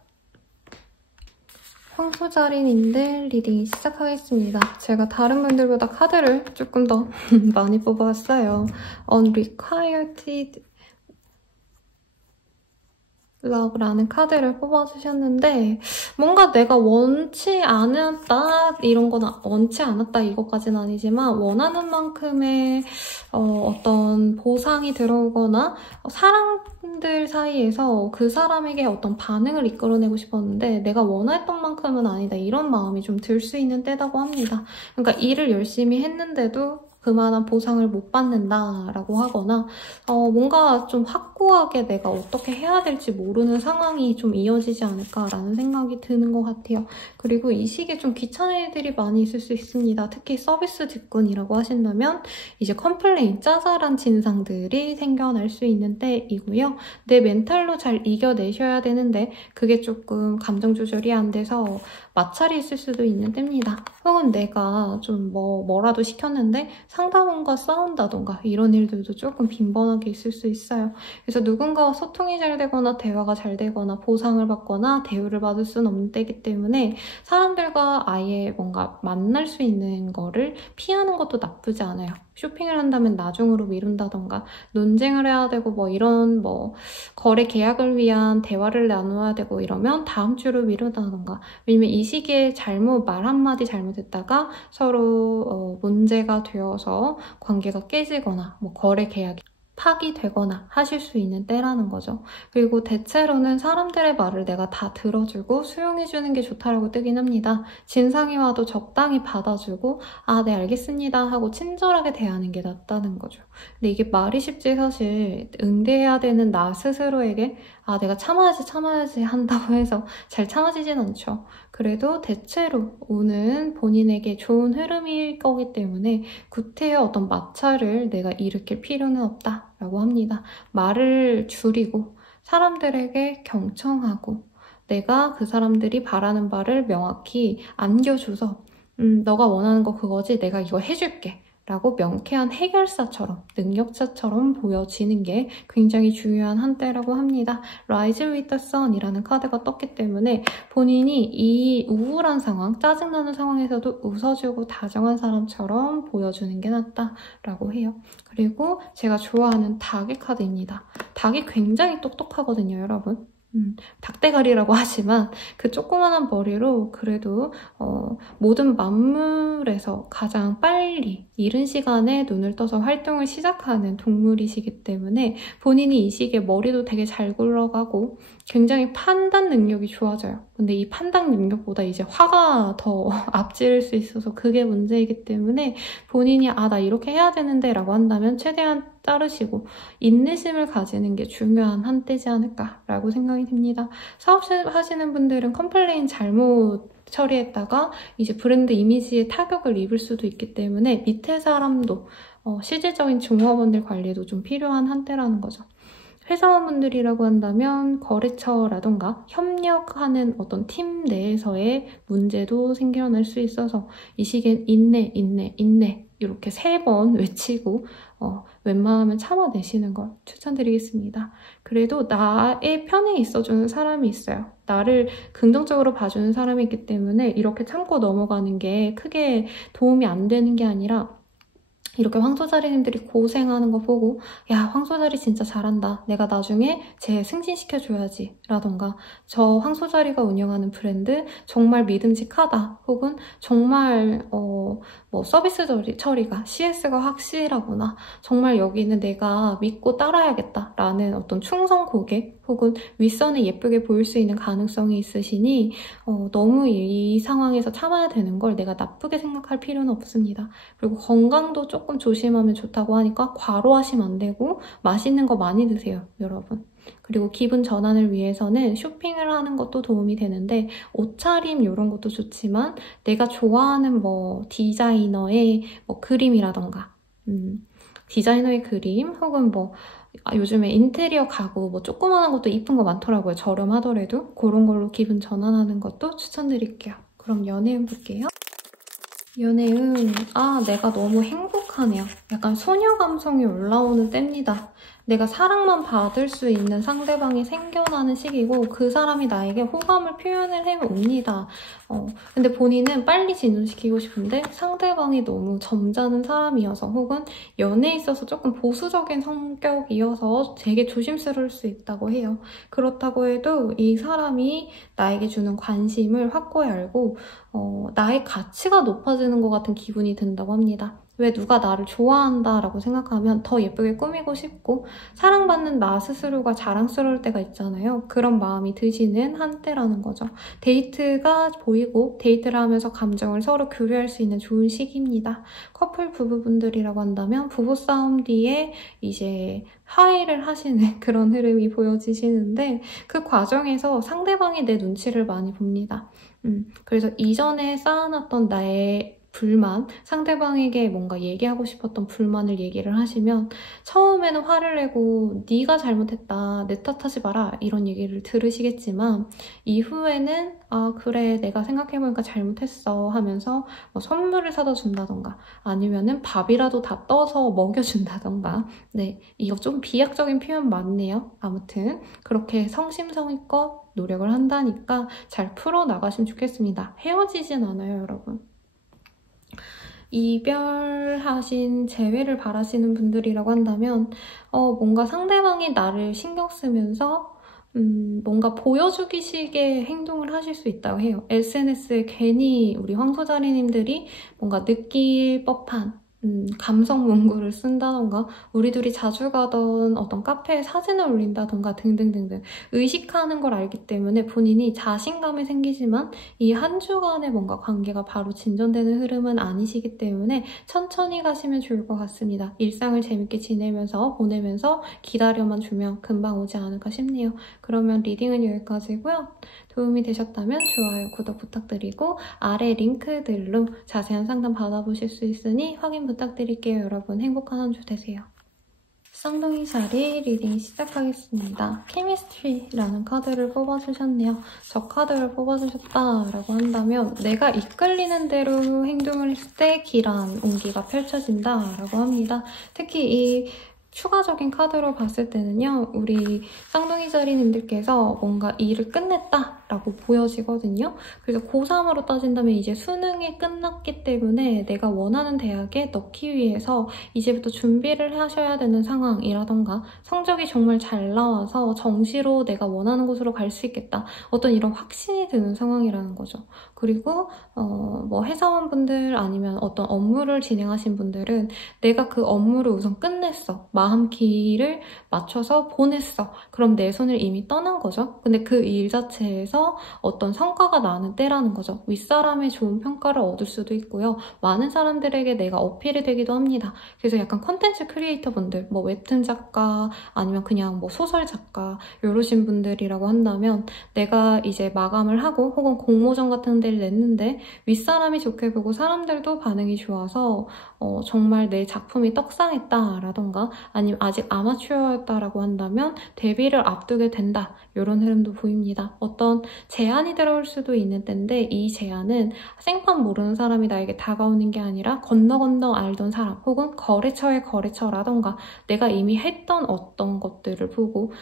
황소자린인들 리딩 시작하겠습니다. 제가 다른 분들보다 카드를 조금 더 많이 뽑아왔어요. Unrequited Love라는 카드를 뽑아주셨는데 뭔가 내가 원치 않았다 이런 건 원치 않았다 이것까지는 아니지만 원하는 만큼의 어떤 보상이 들어오거나 사람들 사이에서 그 사람에게 어떤 반응을 이끌어내고 싶었는데 내가 원했던 만큼은 아니다 이런 마음이 좀 들 수 있는 때라고 합니다. 그러니까 일을 열심히 했는데도 그만한 보상을 못 받는다라고 하거나 뭔가 좀 확고하게 내가 어떻게 해야 될지 모르는 상황이 좀 이어지지 않을까라는 생각이 드는 것 같아요. 그리고 이 시기에 좀 귀찮은 일들이 많이 있을 수 있습니다. 특히 서비스 직군이라고 하신다면 이제 컴플레인, 짜잘한 진상들이 생겨날 수 있는 때이고요. 내 멘탈로 잘 이겨내셔야 되는데 그게 조금 감정 조절이 안 돼서 마찰이 있을 수도 있는 때입니다. 혹은 내가 좀 뭐라도 시켰는데 상대방과 싸운다던가 이런 일들도 조금 빈번하게 있을 수 있어요. 그래서 누군가와 소통이 잘 되거나 대화가 잘 되거나 보상을 받거나 대우를 받을 수는 없는 때이기 때문에 사람들과 아예 뭔가 만날 수 있는 거를 피하는 것도 나쁘지 않아요. 쇼핑을 한다면 나중으로 미룬다던가 논쟁을 해야 되고 이런 거래 계약을 위한 대화를 나눠야 되고 이러면 다음 주로 미룬다던가. 왜냐면 이 시기에 말 한마디 잘못했다가 서로 문제가 되어서 관계가 깨지거나 거래 계약이 파기되거나 하실 수 있는 때라는 거죠. 그리고 대체로는 사람들의 말을 내가 다 들어주고 수용해주는 게 좋다라고 뜨긴 합니다. 진상이 와도 적당히 받아주고 네 알겠습니다 하고 친절하게 대하는 게 낫다는 거죠. 근데 이게 말이 쉽지 사실 응대해야 되는 나 스스로에게 내가 참아야지 한다고 해서 잘 참아지진 않죠. 그래도 대체로 오는 본인에게 좋은 흐름일 거기 때문에 구태의 어떤 마찰을 내가 일으킬 필요는 없다라고 합니다. 말을 줄이고 사람들에게 경청하고 내가 그 사람들이 바라는 바를 명확히 안겨줘서 너가 원하는 거 그거지 내가 이거 해줄게 라고 명쾌한 해결사처럼 능력자처럼 보여지는 게 굉장히 중요한 한때라고 합니다. Rise with the Sun이라는 카드가 떴기 때문에 본인이 이 우울한 상황, 짜증나는 상황에서도 웃어주고 다정한 사람처럼 보여주는 게 낫다라고 해요. 그리고 제가 좋아하는 닭의 카드입니다. 닭이 굉장히 똑똑하거든요, 여러분. 닭대가리라고 하지만 그 조그만한 머리로 그래도 모든 만물에서 가장 빨리 이른 시간에 눈을 떠서 활동을 시작하는 동물이시기 때문에 본인이 이 시기에 머리도 되게 잘 굴러가고 굉장히 판단 능력이 좋아져요. 근데 이 판단 능력보다 이제 화가 더 앞지를 수 있어서 그게 문제이기 때문에 본인이 나 이렇게 해야 되는데 라고 한다면 최대한 따르시고 인내심을 가지는 게 중요한 한때지 않을까라고 생각이 듭니다. 사업하시는 분들은 컴플레인 잘못 처리했다가 이제 브랜드 이미지에 타격을 입을 수도 있기 때문에 밑에 사람도 실질적인 종업원들 관리도 좀 필요한 한때라는 거죠. 회사원분들이라고 한다면 거래처라던가 협력하는 어떤 팀 내에서의 문제도 생겨날 수 있어서 이 시기엔 인내 이렇게 3번 외치고 웬만하면 참아내시는 걸 추천드리겠습니다. 그래도 나의 편에 있어주는 사람이 있어요. 나를 긍정적으로 봐주는 사람이 있기 때문에 이렇게 참고 넘어가는 게 크게 도움이 안 되는 게 아니라 이렇게 황소자리님들이 고생하는 거 보고 야 황소자리 진짜 잘한다. 내가 나중에 쟤 승진시켜줘야지 라던가 저 황소자리가 운영하는 브랜드 정말 믿음직하다. 혹은 정말 서비스 처리가 CS가 확실하구나. 정말 여기는 내가 믿고 따라야겠다 라는 어떤 충성 고객 혹은 윗선에 예쁘게 보일 수 있는 가능성이 있으시니 너무 이 상황에서 참아야 되는 걸 내가 나쁘게 생각할 필요는 없습니다. 그리고 건강도 조금 조심하면 좋다고 하니까 과로하시면 안 되고 맛있는 거 많이 드세요, 여러분. 그리고 기분 전환을 위해서는 쇼핑을 하는 것도 도움이 되는데 옷차림 이런 것도 좋지만 내가 좋아하는 디자이너의 그림이라던가 디자이너의 그림 혹은 요즘에 인테리어 가구 조그만한 것도 이쁜 거 많더라고요. 저렴하더라도 그런 걸로 기분 전환하는 것도 추천드릴게요. 그럼 연애운 볼게요. 연애운 내가 너무 행복하네요. 약간 소녀 감성이 올라오는 때입니다. 내가 사랑만 받을 수 있는 상대방이 생겨나는 시기고 그 사람이 나에게 호감을 표현을 해옵니다. 근데 본인은 빨리 진전시키고 싶은데 상대방이 너무 점잖은 사람이어서 혹은 연애에 있어서 조금 보수적인 성격이어서 되게 조심스러울 수 있다고 해요. 그렇다고 해도 이 사람이 나에게 주는 관심을 확고히 알고 나의 가치가 높아지는 것 같은 기분이 든다고 합니다. 왜 누가 나를 좋아한다라고 생각하면 더 예쁘게 꾸미고 싶고 사랑받는 나 스스로가 자랑스러울 때가 있잖아요. 그런 마음이 드시는 한때라는 거죠. 데이트가 보이고 데이트를 하면서 감정을 서로 교류할 수 있는 좋은 시기입니다. 커플 부부분들이라고 한다면 부부싸움 뒤에 이제 화해를 하시는 그런 흐름이 보여지시는데 그 과정에서 상대방이 내 눈치를 많이 봅니다. 그래서 이전에 쌓아놨던 나의 불만, 상대방에게 뭔가 얘기하고 싶었던 불만을 얘기를 하시면 처음에는 화를 내고 네가 잘못했다, 내 탓하지 마라 이런 얘기를 들으시겠지만 이후에는 아 그래 내가 생각해보니까 잘못했어 하면서 뭐 선물을 사다 준다던가 아니면은 밥이라도 다 떠서 먹여준다던가 네 이거 좀 비약적인 표현 맞네요. 아무튼 그렇게 성심성의껏 노력을 한다니까 잘 풀어나가시면 좋겠습니다. 헤어지진 않아요 여러분. 이별하신 재회를 바라시는 분들이라고 한다면 뭔가 상대방이 나를 신경 쓰면서 뭔가 보여주기식의 행동을 하실 수 있다고 해요. SNS에 괜히 우리 황소자리님들이 뭔가 느낄 법한 감성 문구를 쓴다던가 우리 둘이 자주 가던 어떤 카페에 사진을 올린다던가 등등등등 의식하는 걸 알기 때문에 본인이 자신감이 생기지만 이 한 주간의 뭔가 관계가 바로 진전되는 흐름은 아니시기 때문에 천천히 가시면 좋을 것 같습니다. 일상을 재밌게 지내면서 보내면서 기다려만 주면 금방 오지 않을까 싶네요. 그러면 리딩은 여기까지고요. 도움이 되셨다면 좋아요, 구독 부탁드리고 아래 링크들로 자세한 상담 받아보실 수 있으니 확인 부탁드릴게요. 여러분 행복한 한 주 되세요. 쌍둥이 자리 리딩 시작하겠습니다. 케미스트리라는 카드를 뽑아주셨네요. 저 카드를 뽑아주셨다라고 한다면 내가 이끌리는 대로 행동을 했을 때 길한 온기가 펼쳐진다라고 합니다. 특히 이 추가적인 카드로 봤을 때는요. 우리 쌍둥이 자리님들께서 뭔가 일을 끝냈다라고 보여지거든요. 그래서 고3으로 따진다면 이제 수능이 끝났기 때문에 내가 원하는 대학에 넣기 위해서 이제부터 준비를 하셔야 되는 상황이라던가 성적이 정말 잘 나와서 정시로 내가 원하는 곳으로 갈 수 있겠다. 어떤 이런 확신이 드는 상황이라는 거죠. 그리고 뭐 회사원분들 아니면 어떤 업무를 진행하신 분들은 내가 그 업무를 우선 끝냈어. 마음기를 맞춰서 보냈어. 그럼 내 손을 이미 떠난 거죠. 근데 그 일 자체에서 어떤 성과가 나는 때라는 거죠. 윗사람의 좋은 평가를 얻을 수도 있고요. 많은 사람들에게 내가 어필이 되기도 합니다. 그래서 약간 컨텐츠 크리에이터 분들, 뭐 웹툰 작가 아니면 그냥 뭐 소설 작가 이러신 분들이라고 한다면 내가 이제 마감을 하고 혹은 공모전 같은 데를 냈는데 윗사람이 좋게 보고 사람들도 반응이 좋아서 정말 내 작품이 떡상했다라던가 아니면 아직 아마추어였다라고 한다면 데뷔를 앞두게 된다. 이런 흐름도 보입니다. 어떤 제안이 들어올 수도 있는 때인데 이 제안은 생판 모르는 사람이 나에게 다가오는 게 아니라 건너 알던 사람 혹은 거래처의 거래처라던가 내가 이미 했던 어떤 것들을 보고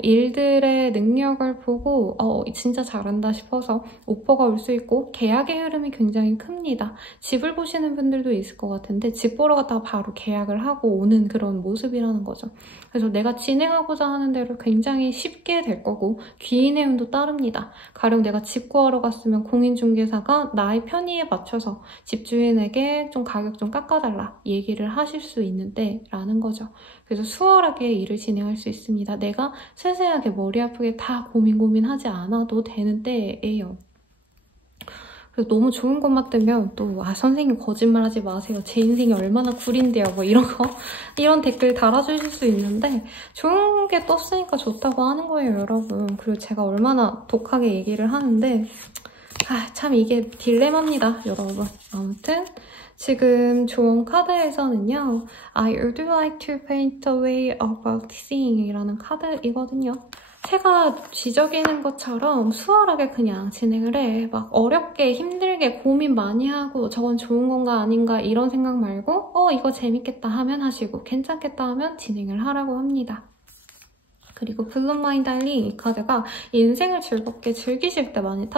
일들의 능력을 보고 진짜 잘한다 싶어서 오퍼가 올 수 있고 계약의 흐름이 굉장히 큽니다. 집을 보시는 분들도 있을 것 같은데 집 보러 갔다가 바로 계약을 하고 오는 그런 모습이라는 거죠. 그래서 내가 진행하고자 하는 대로 굉장히 쉽게 될 거고 귀인의 운도 따릅니다. 가령 내가 집 구하러 갔으면 공인중개사가 나의 편의에 맞춰서 집주인에게 좀 가격 좀 깎아달라 얘기를 하실 수 있는 때라는 거죠. 그래서 수월하게 일을 진행할 수 있습니다. 내가 세세하게 머리 아프게 다 고민하지 않아도 되는 때예요. 그래서 너무 좋은 것만 뜨면 또 선생님 거짓말하지 마세요. 제 인생이 얼마나 구린데요. 뭐 이런 댓글 달아주실 수 있는데 좋은 게 떴으니까 좋다고 하는 거예요, 여러분. 그리고 제가 얼마나 독하게 얘기를 하는데 참 이게 딜레마입니다, 여러분. 아무튼 지금 좋은 카드에서는요. I would like to paint a way about seeing 이라는 카드이거든요. 새가 지저귀는 것처럼 수월하게 그냥 진행을 해. 막 어렵게 힘들게 고민 많이 하고 저건 좋은 건가 아닌가 이런 생각 말고 이거 재밌겠다 하면 하시고 괜찮겠다 하면 진행을 하라고 합니다. 그리고 블룸마인 달링 이 카드가 인생을 즐겁게 즐기실 때 많이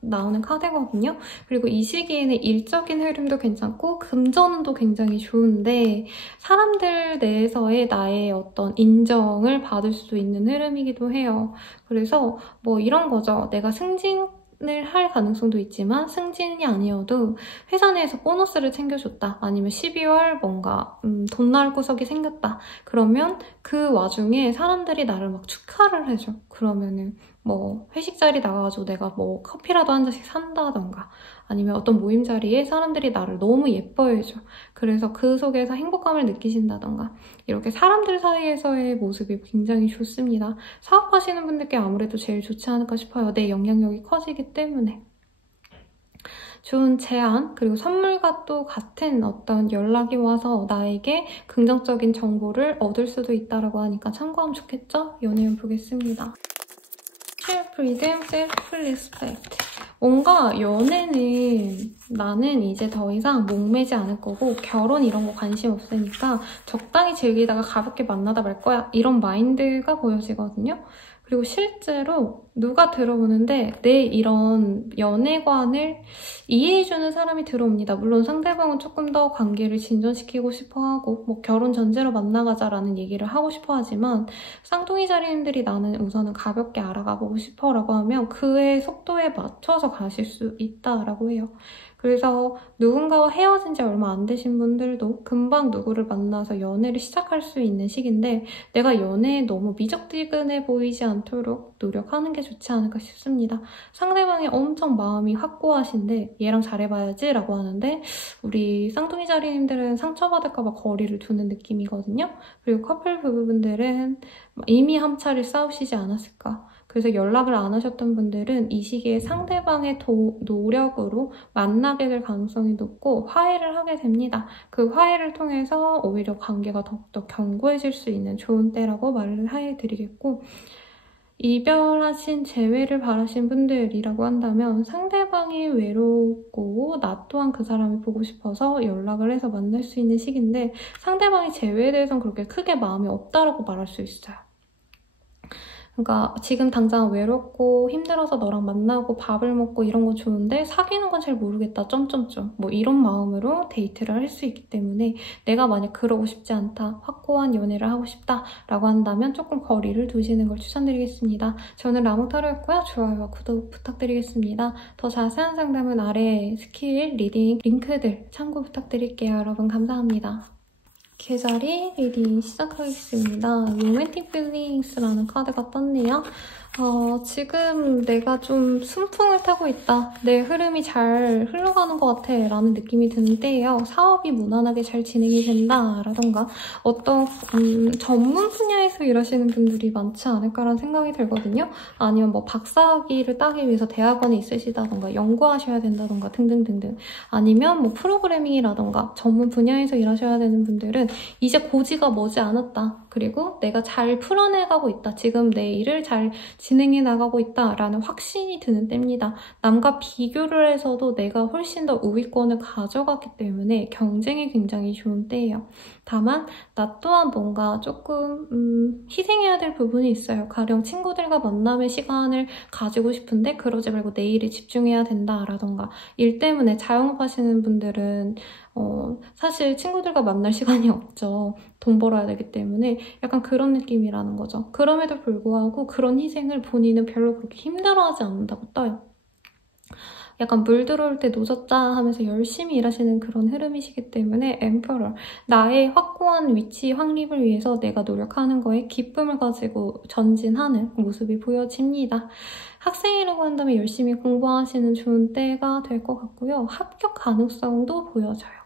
나오는 카드거든요. 그리고 이 시기에는 일적인 흐름도 괜찮고 금전운도 굉장히 좋은데 사람들 내에서의 나의 어떤 인정을 받을 수 있는 흐름이기도 해요. 그래서 뭐 이런 거죠. 내가 승진을 할 가능성도 있지만 승진이 아니어도 회사 내에서 보너스를 챙겨줬다. 아니면 12월 뭔가 돈 나올 구석이 생겼다. 그러면 그 와중에 사람들이 나를 막 축하를 해줘. 그러면은 뭐 회식 자리 나가가지고 내가 뭐 커피라도 한 잔씩 산다던가 아니면 어떤 모임 자리에 사람들이 나를 너무 예뻐해줘. 그래서 그 속에서 행복감을 느끼신다던가 이렇게 사람들 사이에서의 모습이 굉장히 좋습니다. 사업하시는 분들께 아무래도 제일 좋지 않을까 싶어요. 내 영향력이 커지기 때문에. 좋은 제안, 그리고 선물과 또 같은 어떤 연락이 와서 나에게 긍정적인 정보를 얻을 수도 있다고 하니까 참고하면 좋겠죠? 연애운 보겠습니다. self-freedom, self-respect. 뭔가 연애는 나는 이제 더 이상 목매지 않을 거고 결혼 이런 거 관심 없으니까 적당히 즐기다가 가볍게 만나다 말 거야. 이런 마인드가 보여지거든요. 그리고 실제로 누가 들어오는데 내 이런 연애관을 이해해주는 사람이 들어옵니다. 물론 상대방은 조금 더 관계를 진전시키고 싶어하고 뭐 결혼 전제로 만나가자라는 얘기를 하고 싶어 하지만 쌍둥이 자리님들이 나는 우선은 가볍게 알아가보고 싶어 라고 하면 그의 속도에 맞춰서 가실 수 있다라고 해요. 그래서 누군가와 헤어진 지 얼마 안 되신 분들도 금방 누구를 만나서 연애를 시작할 수 있는 시기인데 내가 연애에 너무 미적지근해 보이지 않도록 노력하는 게 좋지 않을까 싶습니다. 상대방이 엄청 마음이 확고하신데 얘랑 잘해봐야지 라고 하는데 우리 쌍둥이 자리님들은 상처받을까 봐 거리를 두는 느낌이거든요. 그리고 커플 부부분들은 이미 한 차례 싸우시지 않았을까. 그래서 연락을 안 하셨던 분들은 이 시기에 상대방의 노력으로 만나게 될 가능성이 높고 화해를 하게 됩니다. 그 화해를 통해서 오히려 관계가 더욱더 견고해질 수 있는 좋은 때라고 말을 해드리겠고 이별하신 재회를 바라신 분들이라고 한다면 상대방이 외롭고 나 또한 그 사람을 보고 싶어서 연락을 해서 만날 수 있는 시기인데 상대방이 재회에 대해서는 그렇게 크게 마음이 없다라고 말할 수 있어요. 그러니까 지금 당장 외롭고 힘들어서 너랑 만나고 밥을 먹고 이런 건 좋은데 사귀는 건 잘 모르겠다 점점점 뭐 이런 마음으로 데이트를 할 수 있기 때문에 내가 만약 그러고 싶지 않다 확고한 연애를 하고 싶다 라고 한다면 조금 거리를 두시는 걸 추천드리겠습니다. 저는 라몽타로였고요. 좋아요와 구독 부탁드리겠습니다. 더 자세한 상담은 아래 스킬 리딩 링크들 참고 부탁드릴게요. 여러분 감사합니다. 계자리 리딩 시작하겠습니다. 로맨틱 필링스라는 카드가 떴네요. 지금 내가 좀 순풍을 타고 있다. 내 흐름이 잘 흘러가는 것 같아 라는 느낌이 드는데요. 사업이 무난하게 잘 진행이 된다 라던가 어떤 전문 분야에서 일하시는 분들이 많지 않을까라는 생각이 들거든요. 아니면 뭐 박사학위를 따기 위해서 대학원에 있으시다던가 연구하셔야 된다던가 등등등등 아니면 뭐 프로그래밍이라던가 전문 분야에서 일하셔야 되는 분들은 이제 고지가 머지 않았다. 그리고 내가 잘 풀어내가고 있다. 지금 내 일을 잘 진행해 나가고 있다라는 확신이 드는 때입니다. 남과 비교를 해서도 내가 훨씬 더 우위권을 가져갔기 때문에 경쟁이 굉장히 좋은 때예요. 다만 나 또한 뭔가 조금 희생해야 될 부분이 있어요. 가령 친구들과 만남의 시간을 가지고 싶은데 그러지 말고 내 일에 집중해야 된다라던가 일 때문에 자영업 하시는 분들은 사실 친구들과 만날 시간이 없죠. 돈 벌어야 되기 때문에 약간 그런 느낌이라는 거죠. 그럼에도 불구하고 그런 희생을 본인은 별로 그렇게 힘들어하지 않는다고 떠요. 약간 물 들어올 때 노졌다 하면서 열심히 일하시는 그런 흐름이시기 때문에 엠퍼러, 나의 확고한 위치 확립을 위해서 내가 노력하는 거에 기쁨을 가지고 전진하는 모습이 보여집니다. 학생이라고 한다면 열심히 공부하시는 좋은 때가 될 것 같고요. 합격 가능성도 보여져요.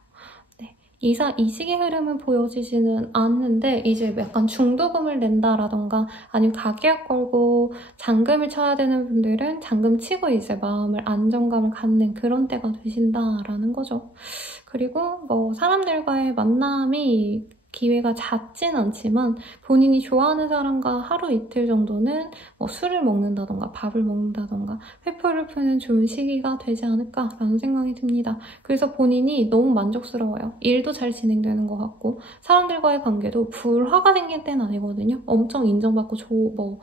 이 시기의 흐름은 보여지지는 않는데 이제 약간 중도금을 낸다라던가 아니면 가계약 걸고 잔금을 쳐야 되는 분들은 잔금 치고 이제 마음을 안정감을 갖는 그런 때가 되신다라는 거죠. 그리고 뭐 사람들과의 만남이 기회가 잦진 않지만 본인이 좋아하는 사람과 하루 이틀 정도는 뭐 술을 먹는다던가 밥을 먹는다던가 회포를 푸는 좋은 시기가 되지 않을까라는 생각이 듭니다. 그래서 본인이 너무 만족스러워요. 일도 잘 진행되는 것 같고 사람들과의 관계도 불화가 생길 때는 아니거든요. 엄청 인정받고 뭐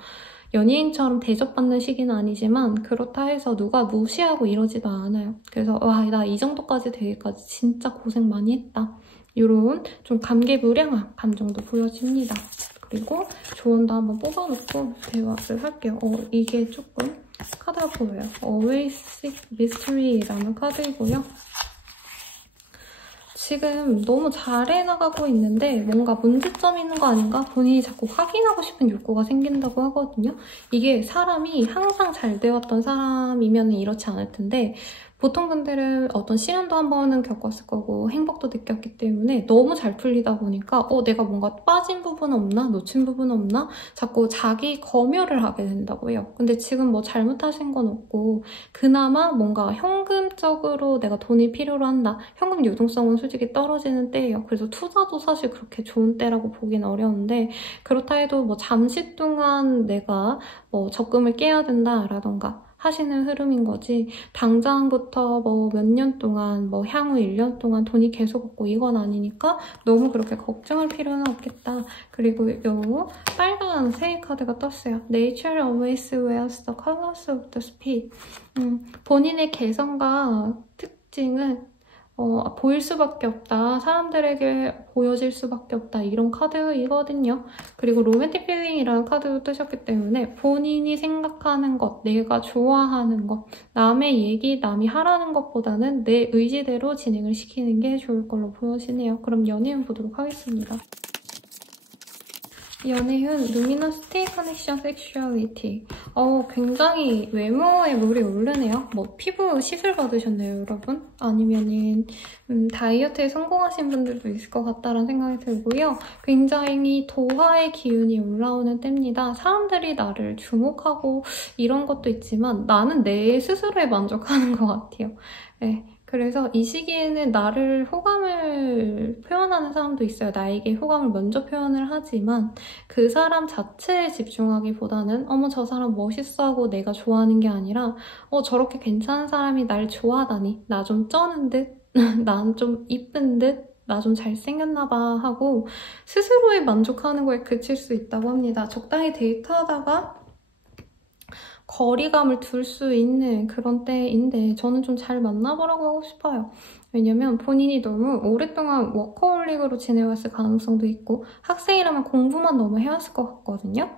연예인처럼 대접받는 시기는 아니지만 그렇다 해서 누가 무시하고 이러지도 않아요. 그래서 와, 나 이 정도까지 되기까지 진짜 고생 많이 했다. 이런 좀 감개무량한 감정도 보여집니다. 그리고 조언도 한번 뽑아놓고 대화를 할게요. 이게 조금 카드가 괜찮아 보여요. Always Seek Mystery라는 카드이고요. 지금 너무 잘 해나가고 있는데 뭔가 문제점이 있는 거 아닌가? 본인이 자꾸 확인하고 싶은 욕구가 생긴다고 하거든요. 이게 사람이 항상 잘 되었던 사람이면 이렇지 않을 텐데 보통 분들은 어떤 시련도 한 번은 겪었을 거고 행복도 느꼈기 때문에 너무 잘 풀리다 보니까 내가 뭔가 빠진 부분 없나? 놓친 부분 없나? 자꾸 자기 검열을 하게 된다고 해요. 근데 지금 뭐 잘못하신 건 없고 그나마 뭔가 현금적으로 내가 돈이 필요로 한다. 현금 유동성은 솔직히 떨어지는 때예요. 그래서 투자도 사실 그렇게 좋은 때라고 보긴 어려운데 그렇다 해도 뭐 잠시 동안 내가 뭐 적금을 깨야 된다라던가 하시는 흐름인 거지 당장부터 뭐 몇 년 동안 뭐 향후 1년 동안 돈이 계속 없고 이건 아니니까 너무 그렇게 걱정할 필요는 없겠다. 그리고 요 빨간 새 카드가 떴어요. Nature always wears the colors of the speed. 본인의 개성과 특징은 보일 수밖에 없다. 사람들에게 보여질 수밖에 없다. 이런 카드이거든요. 그리고 로맨틱 필링이라는 카드도 뜨셨기 때문에 본인이 생각하는 것, 내가 좋아하는 것, 남의 얘기, 남이 하라는 것보다는 내 의지대로 진행을 시키는 게 좋을 걸로 보여지네요. 그럼 연애운 보도록 하겠습니다. 연애운 루미너시티 커넥션 섹슈얼리티. 굉장히 외모에 물이 오르네요. 뭐 피부 시술 받으셨네요, 여러분. 아니면은 다이어트에 성공하신 분들도 있을 것 같다라는 생각이 들고요. 굉장히 도화의 기운이 올라오는 때입니다. 사람들이 나를 주목하고 이런 것도 있지만 나는 내 스스로에 만족하는 것 같아요. 네. 그래서 이 시기에는 나를 호감을 표현하는 사람도 있어요. 나에게 호감을 먼저 표현을 하지만 그 사람 자체에 집중하기보다는 어머 저 사람 멋있어하고 내가 좋아하는 게 아니라 저렇게 괜찮은 사람이 날 좋아하다니 나 좀 쩌는 듯 난 좀 이쁜 듯 나 좀 잘생겼나 봐 하고 스스로에 만족하는 거에 그칠 수 있다고 합니다. 적당히 데이트하다가 거리감을 둘 수 있는 그런 때인데 저는 좀 잘 만나보라고 하고 싶어요. 왜냐면 본인이 너무 오랫동안 워커홀릭으로 지내왔을 가능성도 있고 학생이라면 공부만 너무 해왔을 것 같거든요.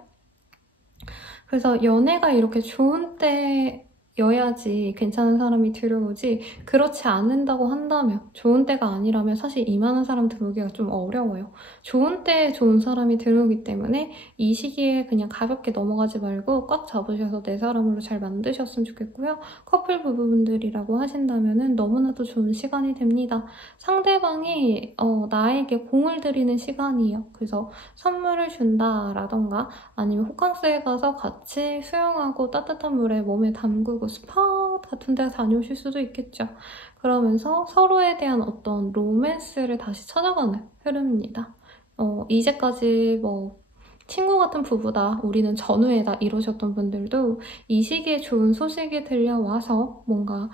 그래서 연애가 이렇게 좋은 때여야지 괜찮은 사람이 들어오지 그렇지 않는다고 한다면 좋은 때가 아니라면 사실 이만한 사람 들어오기가 좀 어려워요. 좋은 때에 좋은 사람이 들어오기 때문에 이 시기에 그냥 가볍게 넘어가지 말고 꽉 잡으셔서 내 사람으로 잘 만드셨으면 좋겠고요. 커플 부부분들이라고 하신다면 너무나도 좋은 시간이 됩니다. 상대방이 나에게 공을 들이는 시간이에요. 그래서 선물을 준다라던가 아니면 호캉스에 가서 같이 수영하고 따뜻한 물에 몸에 담그고 스파 같은 데 다녀오실 수도 있겠죠. 그러면서 서로에 대한 어떤 로맨스를 다시 찾아가는 흐름입니다. 이제까지 뭐 친구 같은 부부다, 우리는 전우애다 이러셨던 분들도 이 시기에 좋은 소식이 들려와서 뭔가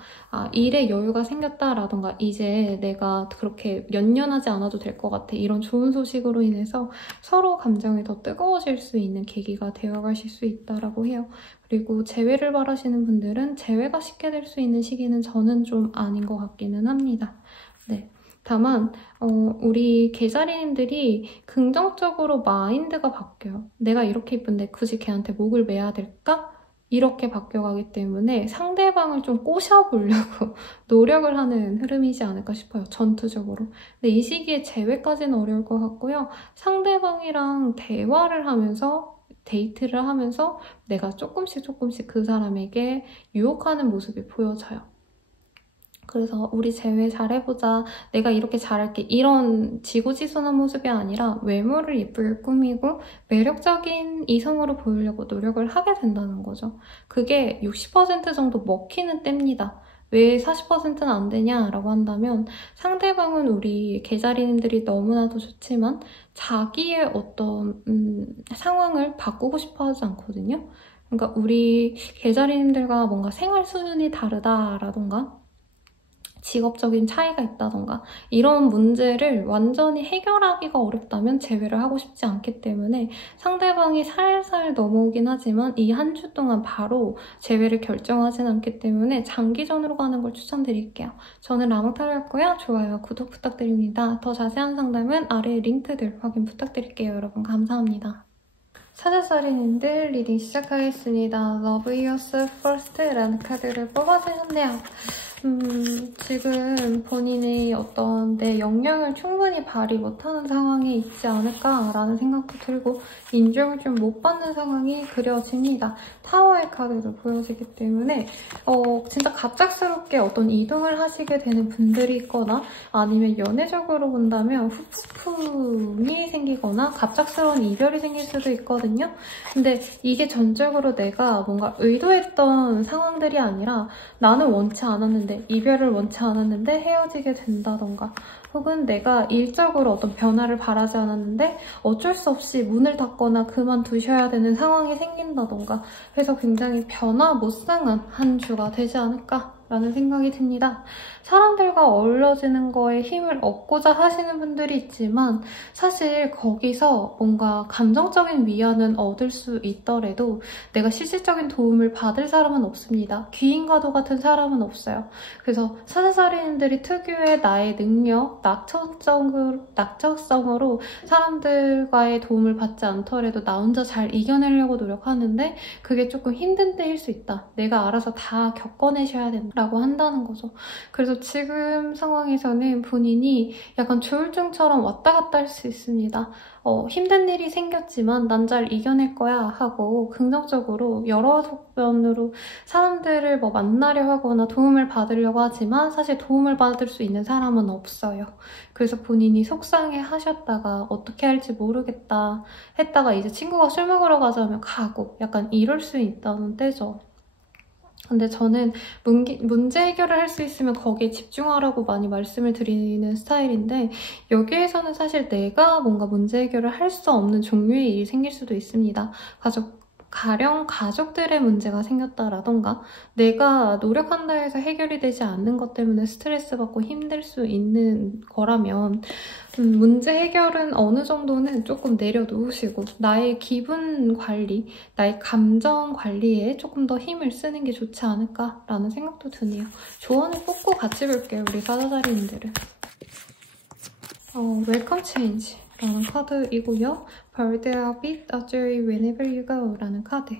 일에 여유가 생겼다라던가 이제 내가 그렇게 연연하지 않아도 될 것 같아 이런 좋은 소식으로 인해서 서로 감정이 더 뜨거워질 수 있는 계기가 되어가실 수 있다라고 해요. 그리고 재회를 바라시는 분들은 재회가 쉽게 될 수 있는 시기는 저는 좀 아닌 것 같기는 합니다. 네. 다만 우리 계자리님들이 긍정적으로 마인드가 바뀌어요. 내가 이렇게 이쁜데 굳이 걔한테 목을 매야 될까? 이렇게 바뀌어가기 때문에 상대방을 좀 꼬셔보려고 노력을 하는 흐름이지 않을까 싶어요. 전투적으로. 근데 이 시기에 재회까지는 어려울 것 같고요. 상대방이랑 대화를 하면서 데이트를 하면서 내가 조금씩 그 사람에게 유혹하는 모습이 보여져요. 그래서 우리 재회 잘해보자, 내가 이렇게 잘할게 이런 지고지순한 모습이 아니라 외모를 예쁘게 꾸미고 매력적인 이성으로 보이려고 노력을 하게 된다는 거죠. 그게 60% 정도 먹히는 때입니다. 왜 40%는 안 되냐라고 한다면 상대방은 우리 계자리님들이 너무나도 좋지만 자기의 어떤 상황을 바꾸고 싶어 하지 않거든요. 그러니까 우리 계자리님들과 뭔가 생활 수준이 다르다라던가 직업적인 차이가 있다던가 이런 문제를 완전히 해결하기가 어렵다면 재회를 하고 싶지 않기 때문에 상대방이 살살 넘어오긴 하지만 이 한 주 동안 바로 재회를 결정하진 않기 때문에 장기전으로 가는 걸 추천드릴게요. 저는 라몽타로였고요. 좋아요, 구독 부탁드립니다. 더 자세한 상담은 아래 링크들 확인 부탁드릴게요. 여러분 감사합니다. 사자살인님들 리딩 시작하겠습니다. Love Yourself First라는 카드를 뽑아주셨네요. 지금 본인이 어떤 내 역량을 충분히 발휘 못하는 상황에 있지 않을까라는 생각도 들고 인정을 좀 못 받는 상황이 그려집니다. 타워의 카드도 보여지기 때문에 진짜 갑작스럽게 어떤 이동을 하시게 되는 분들이 있거나 아니면 연애적으로 본다면 후폭풍이 생기거나 갑작스러운 이별이 생길 수도 있거든요. 근데 이게 전적으로 내가 뭔가 의도했던 상황들이 아니라 나는 원치 않았는데 이별을 원치 않았는데 헤어지게 된다던가 혹은 내가 일적으로 어떤 변화를 바라지 않았는데 어쩔 수 없이 문을 닫거나 그만두셔야 되는 상황이 생긴다던가 해서 굉장히 변화무쌍한 한 주가 되지 않을까라는 생각이 듭니다. 사람들과 어우러지는 거에 힘을 얻고자 하시는 분들이 있지만 사실 거기서 뭔가 감정적인 위안은 얻을 수 있더라도 내가 실질적인 도움을 받을 사람은 없습니다. 귀인과도 같은 사람은 없어요. 그래서 사자살인들이 특유의 나의 능력, 낙천성으로 사람들과의 도움을 받지 않더라도 나 혼자 잘 이겨내려고 노력하는데 그게 조금 힘든 때일 수 있다. 내가 알아서 다 겪어내셔야 된다고 한다는 거죠. 그래서 지금 상황에서는 본인이 약간 조울증처럼 왔다 갔다 할 수 있습니다. 힘든 일이 생겼지만 난 잘 이겨낼 거야 하고 긍정적으로 여러 속면으로 사람들을 만나려 하거나 도움을 받으려고 하지만 사실 도움을 받을 수 있는 사람은 없어요. 그래서 본인이 속상해 하셨다가 어떻게 할지 모르겠다 했다가 이제 친구가 술 먹으러 가자면 가고 약간 이럴 수 있다는 때죠. 근데 저는 문제 해결을 할 수 있으면 거기에 집중하라고 많이 말씀을 드리는 스타일인데 여기에서는 사실 내가 뭔가 문제 해결을 할 수 없는 종류의 일이 생길 수도 있습니다. 가령 가족들의 문제가 생겼다라던가 내가 노력한다 해서 해결이 되지 않는 것 때문에 스트레스 받고 힘들 수 있는 거라면 문제 해결은 어느 정도는 조금 내려놓으시고 나의 기분 관리, 나의 감정 관리에 조금 더 힘을 쓰는 게 좋지 않을까라는 생각도 드네요. 조언을 뽑고 같이 볼게요, 우리 사자살인들은. Welcome Change 라는 카드이고요. Bird a bit a joy whenever you go 라는 카드.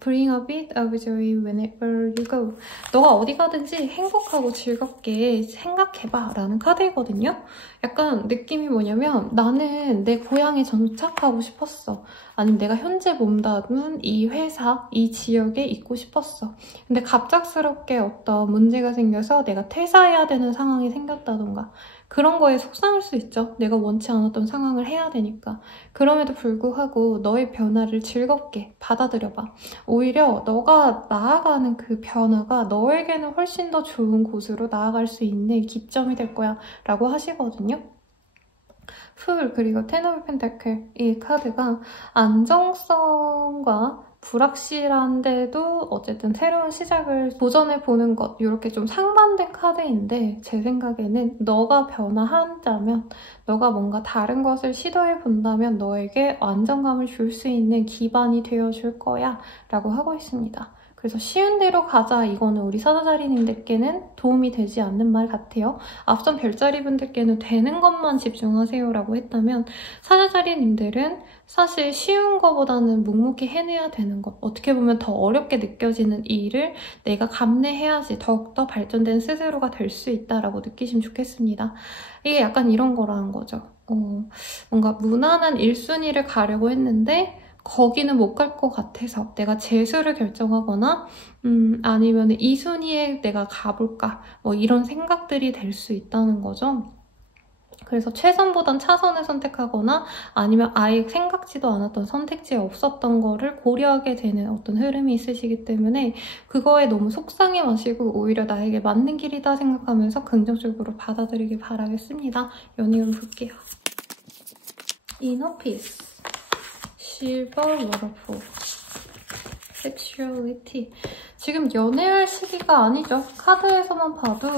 Bring a bit of joy whenever you go. 너가 어디 가든지 행복하고 즐겁게 생각해봐 라는 카드이거든요. 약간 느낌이 뭐냐면 나는 내 고향에 정착하고 싶었어. 아니면 내가 현재 몸담은 이 회사, 이 지역에 있고 싶었어. 근데 갑작스럽게 어떤 문제가 생겨서 내가 퇴사해야 되는 상황이 생겼다던가 그런 거에 속상할 수 있죠. 내가 원치 않았던 상황을 해야 되니까. 그럼에도 불구하고 너의 변화를 즐겁게 받아들여봐. 오히려 너가 나아가는 그 변화가 너에게는 훨씬 더 좋은 곳으로 나아갈 수 있는 기점이 될 거야 라고 하시거든요. 풀 그리고 텐 오브 펜타클 이 카드가 안정성과 불확실한데도 어쨌든 새로운 시작을 도전해보는 것 이렇게 좀 상반된 카드인데 제 생각에는 너가 변화한다면 너가 뭔가 다른 것을 시도해본다면 너에게 안정감을 줄 수 있는 기반이 되어줄 거야 라고 하고 있습니다. 그래서 쉬운 대로 가자 이거는 우리 사자자리님들께는 도움이 되지 않는 말 같아요. 앞선 별자리 분들께는 되는 것만 집중하세요 라고 했다면 사자자리님들은 사실 쉬운 거보다는 묵묵히 해내야 되는 것 어떻게 보면 더 어렵게 느껴지는 일을 내가 감내해야지 더욱더 발전된 스스로가 될 수 있다라고 느끼시면 좋겠습니다. 이게 약간 이런 거라는 거죠. 뭔가 무난한 1순위를 가려고 했는데 거기는 못 갈 것 같아서 내가 재수를 결정하거나 아니면 2순위에 내가 가볼까 이런 생각들이 될 수 있다는 거죠. 그래서 최선보단 차선을 선택하거나 아니면 아예 생각지도 않았던 선택지에 없었던 거를 고려하게 되는 어떤 흐름이 있으시기 때문에 그거에 너무 속상해 마시고 오히려 나에게 맞는 길이다 생각하면서 긍정적으로 받아들이길 바라겠습니다. 연애운 볼게요. 이너 피스 실버 워터풀 섹슈얼리티 지금 연애할 시기가 아니죠. 카드에서만 봐도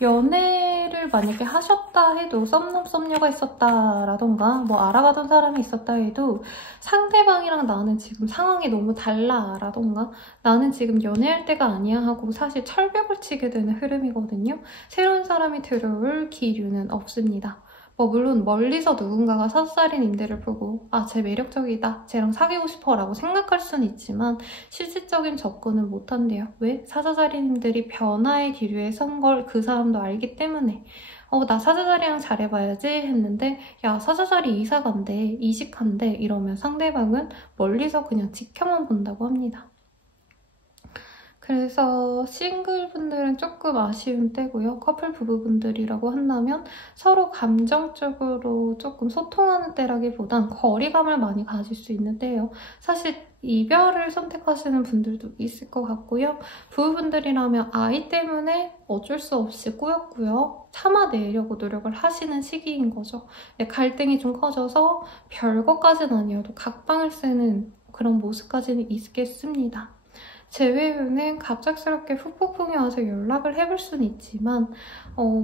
연애를 만약에 하셨다 해도 썸남 썸녀가 있었다라던가 알아가던 사람이 있었다 해도 상대방이랑 나는 지금 상황이 너무 달라라던가 나는 지금 연애할 때가 아니야 하고 사실 철벽을 치게 되는 흐름이거든요. 새로운 사람이 들어올 기류는 없습니다. 물론 멀리서 누군가가 사자살인인들을 보고 아, 쟤 매력적이다, 쟤랑 사귀고 싶어 라고 생각할 수는 있지만 실질적인 접근은 못한대요. 왜? 사자살인인들이 변화의 기류에 선 걸 그 사람도 알기 때문에. 나 사자자리랑 잘해봐야지 했는데 야, 사자자리 이사 간대, 이직한대 이러면 상대방은 멀리서 그냥 지켜만 본다고 합니다. 그래서 싱글분들은 조금 아쉬운 때고요. 커플 부부분들이라고 한다면 서로 감정적으로 조금 소통하는 때라기보단 거리감을 많이 가질 수 있는 때예요. 사실 이별을 선택하시는 분들도 있을 것 같고요. 부부분들이라면 아이 때문에 어쩔 수 없이 꾸역꾸역 참아내려고 노력을 하시는 시기인 거죠. 갈등이 좀 커져서 별것까지는 아니어도 각방을 쓰는 그런 모습까지는 있겠습니다. 제 외에는 갑작스럽게 훅폭풍이 와서 연락을 해볼 수는 있지만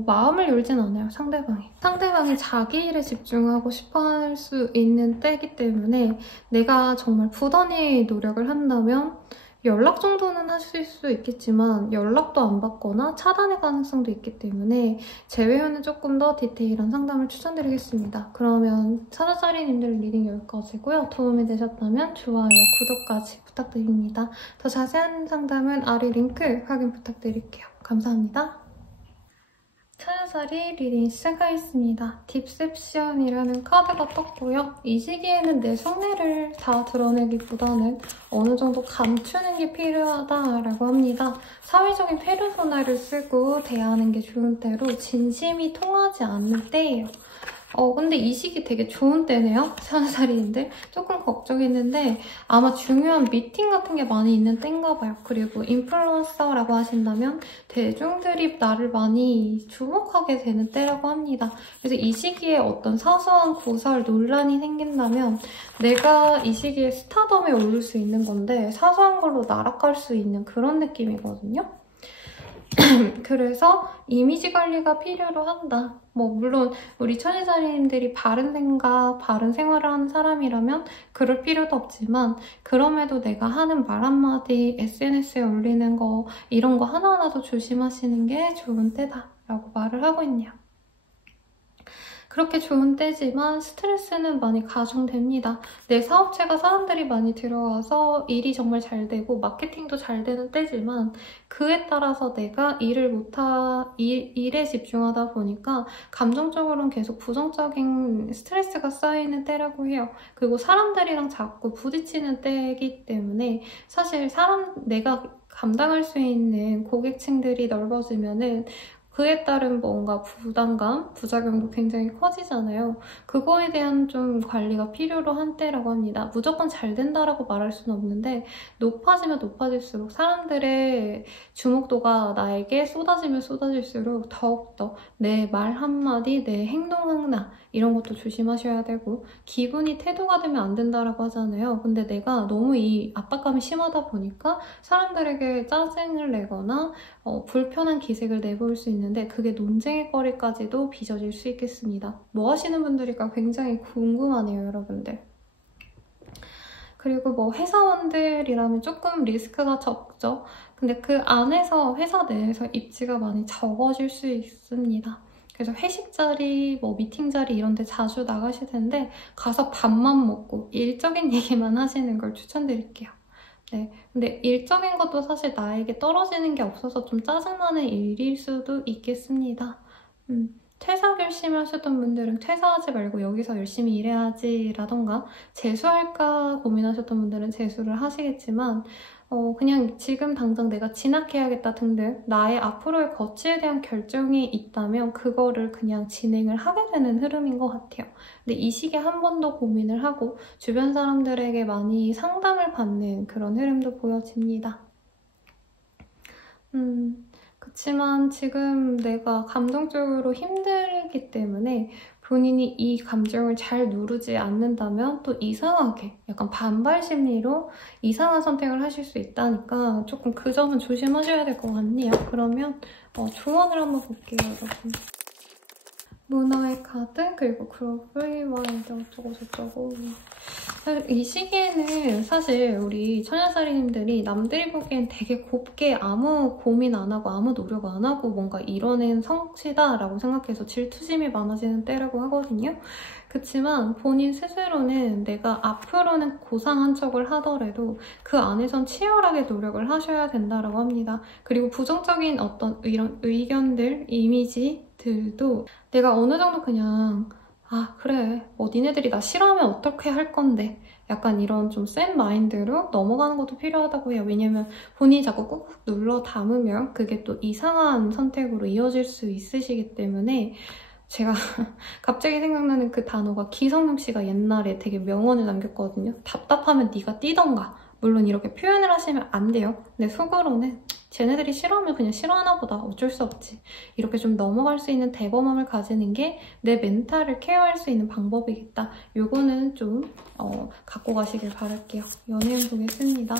마음을 열진 않아요, 상대방이. 상대방이 자기 일에 집중하고 싶어할 수 있는 때이기 때문에 내가 정말 부단히 노력을 한다면 연락 정도는 하실 수 있겠지만 연락도 안 받거나 차단의 가능성도 있기 때문에 제외에는 조금 더 디테일한 상담을 추천드리겠습니다. 그러면 사자자리님들 리딩 여기까지고요. 도움이 되셨다면 좋아요와 구독까지 부탁드립니다. 더 자세한 상담은 아래 링크 확인 부탁드릴게요. 감사합니다. 사자자리 리딩 시작하겠습니다. 딥셉션이라는 카드가 떴고요. 이 시기에는 내 속내를 다 드러내기보다는 어느 정도 감추는 게 필요하다라고 합니다. 사회적인 페르소나를 쓰고 대하는 게 좋은 때로 진심이 통하지 않는 때예요. 근데 이 시기 되게 좋은 때네요. 사자자리인데 조금 걱정했는데 아마 중요한 미팅 같은 게 많이 있는 때인가 봐요. 그리고 인플루언서라고 하신다면 대중들이 나를 많이 주목하게 되는 때라고 합니다. 그래서 이 시기에 어떤 사소한 고설, 논란이 생긴다면 내가 이 시기에 스타덤에 오를 수 있는 건데 사소한 걸로 날아갈 수 있는 그런 느낌이거든요. 그래서 이미지 관리가 필요로 한다. 물론 우리 천혜자리님들이 바른 생각, 바른 생활을 하는 사람이라면 그럴 필요도 없지만 그럼에도 내가 하는 말 한마디, SNS에 올리는 거 이런 거 하나하나도 조심하시는 게 좋은 때다라고 말을 하고 있네요. 그렇게 좋은 때지만 스트레스는 많이 가중됩니다. 내 사업체가 사람들이 많이 들어와서 일이 정말 잘 되고 마케팅도 잘 되는 때지만 그에 따라서 내가 일에 집중하다 보니까 감정적으로는 계속 부정적인 스트레스가 쌓이는 때라고 해요. 그리고 사람들이랑 자꾸 부딪히는 때이기 때문에 사실 내가 감당할 수 있는 고객층들이 넓어지면은 그에 따른 뭔가 부담감, 부작용도 굉장히 커지잖아요. 그거에 대한 좀 관리가 필요로 한 때라고 합니다. 무조건 잘 된다라고 말할 수는 없는데 높아지면 높아질수록 사람들의 주목도가 나에게 쏟아지면 쏟아질수록 더욱더 내 말 한마디, 내 행동 하나 이런 것도 조심하셔야 되고 기분이 태도가 되면 안 된다라고 하잖아요. 근데 내가 너무 이 압박감이 심하다 보니까 사람들에게 짜증을 내거나 불편한 기색을 내볼 수 있는데 그게 논쟁의 거리까지도 빚어질 수 있겠습니다. 뭐 하시는 분들일까 굉장히 궁금하네요, 여러분들. 그리고 회사원들이라면 조금 리스크가 적죠. 근데 그 안에서 회사 내에서 입지가 많이 적어질 수 있습니다. 그래서 회식 자리, 미팅 자리 이런 데 자주 나가실 텐데 가서 밥만 먹고 일적인 얘기만 하시는 걸 추천드릴게요. 네, 근데 일적인 것도 사실 나에게 떨어지는 게 없어서 좀 짜증나는 일일 수도 있겠습니다. 퇴사 결심하셨던 분들은 퇴사하지 말고 여기서 열심히 일해야지 라던가 재수할까 고민하셨던 분들은 재수를 하시겠지만 그냥 지금 당장 내가 진학해야겠다 등등 나의 앞으로의 거취에 대한 결정이 있다면 그거를 그냥 진행을 하게 되는 흐름인 것 같아요. 근데 이 시기에 한 번 더 고민을 하고 주변 사람들에게 많이 상담을 받는 그런 흐름도 보여집니다. 그치만 지금 내가 감정적으로 힘들기 때문에 본인이 이 감정을 잘 누르지 않는다면 또 이상하게 약간 반발 심리로 이상한 선택을 하실 수 있다니까 조금 그 점은 조심하셔야 될 것 같네요. 그러면 조언을 한번 볼게요, 여러분. 문어의 카드, 그리고 그로브리와일드 어쩌고 저쩌고. 이 시기에는 사실 우리 처녀살이님들이 남들이 보기엔 되게 곱게 아무 고민 안 하고 아무 노력 안 하고 뭔가 이뤄낸 성취다라고 생각해서 질투심이 많아지는 때라고 하거든요. 그치만 본인 스스로는 내가 앞으로는 고상한 척을 하더라도 그 안에선 치열하게 노력을 하셔야 된다라고 합니다. 그리고 부정적인 어떤 이런 의견들, 이미지들도 내가 어느 정도 그냥 그래 뭐 니네들이 나 싫어하면 어떻게 할 건데 약간 이런 좀 센 마인드로 넘어가는 것도 필요하다고 해요. 왜냐면 본인이 자꾸 꾹꾹 눌러 담으면 그게 또 이상한 선택으로 이어질 수 있으시기 때문에 제가 갑자기 생각나는 그 단어가 기성용 씨가 옛날에 되게 명언을 남겼거든요. 답답하면 네가 뛰던가. 물론 이렇게 표현을 하시면 안 돼요. 근데 속으로는 쟤네들이 싫어하면 그냥 싫어하나 보다. 어쩔 수 없지. 이렇게 좀 넘어갈 수 있는 대범함을 가지는 게 내 멘탈을 케어할 수 있는 방법이겠다. 요거는 좀 갖고 가시길 바랄게요. 연애운 보겠습니다.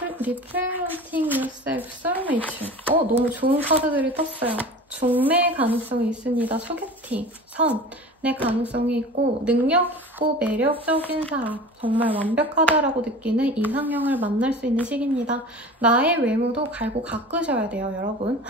Representing yourself, soulmate. 너무 좋은 카드들이 떴어요. 중매 가능성이 있습니다. 소개팅, 선의 가능성이 있고 능력 있고 매력적인 사람, 정말 완벽하다라고 느끼는 이상형을 만날 수 있는 시기입니다. 나의 외모도 갈고 깎으셔야 돼요, 여러분.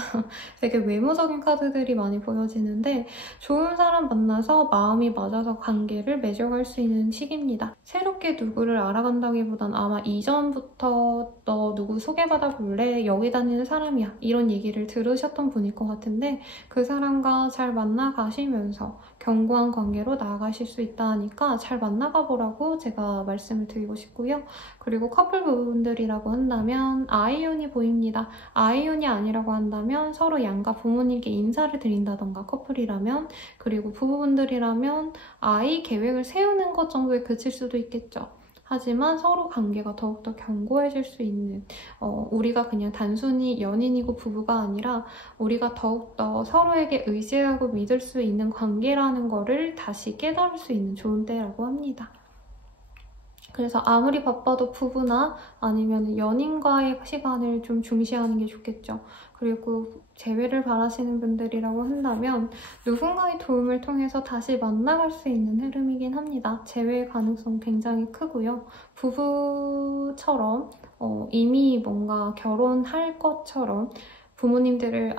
되게 외모적인 카드들이 많이 보여지는데 좋은 사람 만나서 마음이 맞아서 관계를 맺어갈 수 있는 시기입니다. 새롭게 누구를 알아간다기보단 아마 이전부터 너 누구 소개받아 볼래? 여기 다니는 사람이야. 이런 얘기를 들으셨던 분일 것 같은데 그 사람과 잘 만나가시면서 견고한 관계로 나아가실 수 있다 하니까 잘 만나가 보라고 제가 말씀을 드리고 싶고요. 그리고 커플 부부분들이라고 한다면 아이온이 보입니다. 아이온이 아니라고 한다면 서로 양가 부모님께 인사를 드린다던가 커플이라면, 그리고 부부분들이라면 아이 계획을 세우는 것 정도에 그칠 수도 있겠죠. 하지만 서로 관계가 더욱더 견고해질 수 있는 우리가 그냥 단순히 연인이고 부부가 아니라 우리가 더욱더 서로에게 의지하고 믿을 수 있는 관계라는 거를 다시 깨달을 수 있는 좋은 때라고 합니다. 그래서 아무리 바빠도 부부나 아니면 연인과의 시간을 좀 중시하는 게 좋겠죠. 그리고 재회를 바라시는 분들이라고 한다면 누군가의 도움을 통해서 다시 만나갈 수 있는 흐름이긴 합니다. 재회의 가능성 굉장히 크고요. 부부처럼 이미 뭔가 결혼할 것처럼 부모님들을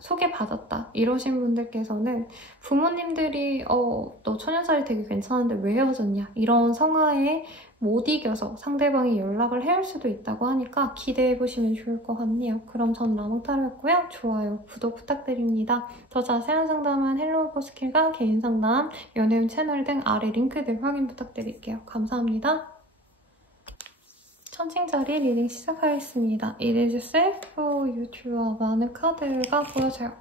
소개받았다 이러신 분들께서는 부모님들이 너 처녀살이 되게 괜찮은데 왜 헤어졌냐 이런 성화에 못 이겨서 상대방이 연락을 해올 수도 있다고 하니까 기대해보시면 좋을 것 같네요. 그럼 전 라몽타로였고요. 좋아요, 구독 부탁드립니다. 더 자세한 상담은 헬로우버스킬과 개인 상담, 연애운 채널 등 아래 링크들 확인 부탁드릴게요. 감사합니다. 천칭자리 리딩 시작하겠습니다. It is safe for you to 많은 카드가 보여져요.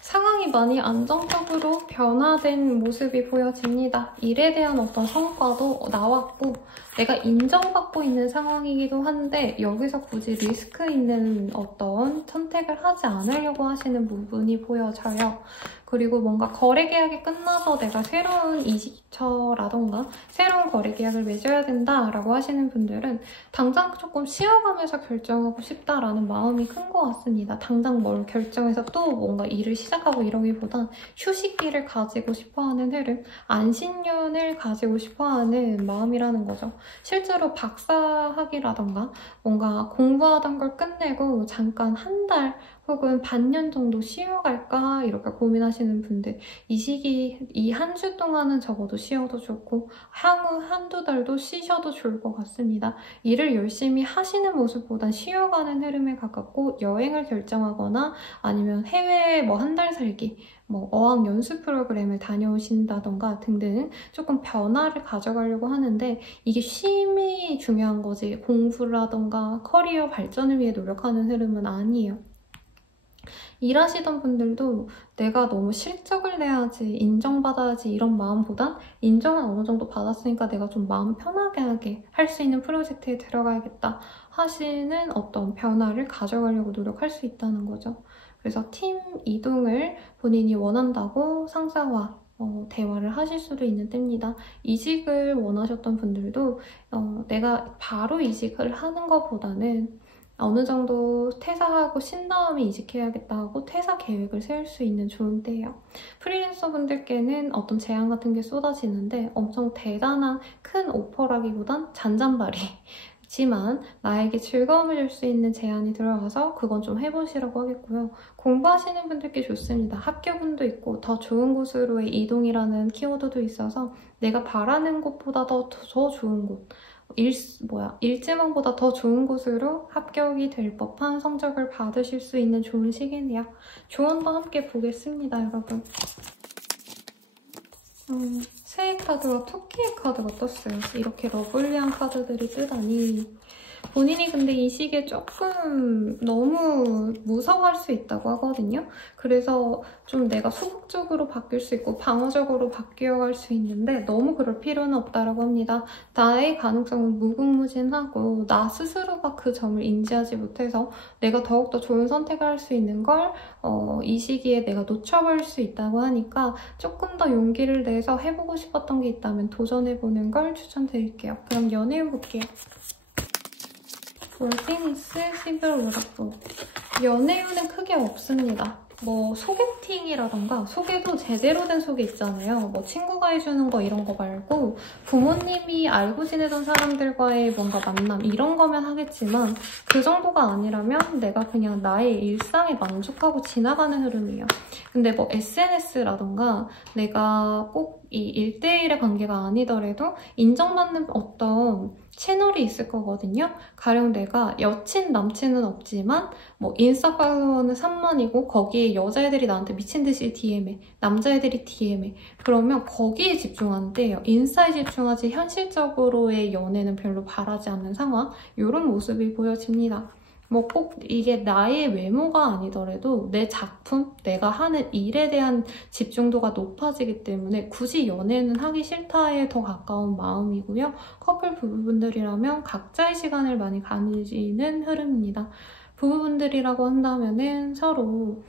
상황이 많이 안정적으로 변화된 모습이 보여집니다. 일에 대한 어떤 성과도 나왔고 내가 인정받고 있는 상황이기도 한데 여기서 굳이 리스크 있는 어떤 선택을 하지 않으려고 하시는 부분이 보여져요. 그리고 뭔가 거래 계약이 끝나서 내가 새로운 이직처라던가 새로운 거래 계약을 맺어야 된다라고 하시는 분들은 당장 조금 쉬어가면서 결정하고 싶다라는 마음이 큰 것 같습니다. 당장 뭘 결정해서 또 뭔가 일을 시작하고 이러기보단 휴식기를 가지고 싶어하는 흐름, 안식년을 가지고 싶어하는 마음이라는 거죠. 실제로 박사학위라던가 뭔가 공부하던 걸 끝내고 잠깐 한 달 혹은 반년 정도 쉬어갈까 이렇게 고민하시는 분들, 이 시기 이 한 주 동안은 적어도 쉬어도 좋고 향후 한두 달도 쉬셔도 좋을 것 같습니다. 일을 열심히 하시는 모습보단 쉬어가는 흐름에 가깝고 여행을 결정하거나 아니면 해외에 한 달 살기, 어학 연수 프로그램을 다녀오신다던가 등등 조금 변화를 가져가려고 하는데 이게 쉼이 중요한 거지 공부라던가 커리어 발전을 위해 노력하는 흐름은 아니에요. 일하시던 분들도 내가 너무 실적을 내야지, 인정받아야지 이런 마음보단 인정은 어느 정도 받았으니까 내가 좀 마음 편하게 하게 할 수 있는 프로젝트에 들어가야겠다 하시는 어떤 변화를 가져가려고 노력할 수 있다는 거죠. 그래서 팀 이동을 본인이 원한다고 상사와 대화를 하실 수도 있는 때입니다. 이직을 원하셨던 분들도 내가 바로 이직을 하는 것보다는 어느 정도 퇴사하고 쉰 다음에 이직해야겠다 하고 퇴사 계획을 세울 수 있는 좋은 때예요. 프리랜서 분들께는 어떤 제안 같은 게 쏟아지는데 엄청 대단한 큰 오퍼라기보단 잔잔바리지만 나에게 즐거움을 줄 수 있는 제안이 들어와서 그건 좀 해보시라고 하겠고요. 공부하시는 분들께 좋습니다. 합격운도 있고 더 좋은 곳으로의 이동이라는 키워드도 있어서 내가 바라는 곳보다 더 좋은 곳, 일지망보다 더 좋은 곳으로 합격이 될 법한 성적을 받으실 수 있는 좋은 시기네요. 조언도 함께 보겠습니다, 여러분. 새해 카드와 토끼의 카드가 떴어요. 이렇게 러블리한 카드들이 뜨다니. 본인이 근데 이 시기에 조금 너무 무서워할 수 있다고 하거든요. 그래서 좀 내가 소극적으로 바뀔 수 있고 방어적으로 바뀌어갈 수 있는데 너무 그럴 필요는 없다고 합니다. 나의 가능성은 무궁무진하고 나 스스로가 그 점을 인지하지 못해서 내가 더욱더 좋은 선택을 할 수 있는 걸 이 시기에 내가 놓쳐버릴 수 있다고 하니까 조금 더 용기를 내서 해보고 싶었던 게 있다면 도전해보는 걸 추천드릴게요. 그럼 연애운 볼게요. 월피니스 11월 오락부. 연애운은 크게 없습니다. 뭐 소개팅이라던가 소개도 제대로 된 소개 있잖아요. 뭐 친구가 해주는 거 이런 거 말고 부모님이 알고 지내던 사람들과의 뭔가 만남 이런 거면 하겠지만 그 정도가 아니라면 내가 그냥 나의 일상에 만족하고 지나가는 흐름이에요. 근데 뭐 SNS라던가 내가 꼭 이 1대1의 관계가 아니더라도 인정받는 어떤 채널이 있을 거거든요. 가령 내가 여친, 남친은 없지만 뭐 인스타 팔로워는 3만이고 거기에 여자애들이 나한테 미친 듯이 DM해, 남자애들이 DM해. 그러면 거기에 집중하는 때예요. 인스타에 집중하지 현실적으로의 연애는 별로 바라지 않는 상황, 이런 모습이 보여집니다. 뭐 꼭 이게 나의 외모가 아니더라도 내 작품, 내가 하는 일에 대한 집중도가 높아지기 때문에 굳이 연애는 하기 싫다에 더 가까운 마음이고요. 커플 부부분들이라면 각자의 시간을 많이 가지는 흐름입니다. 부부분들이라고 한다면은 서로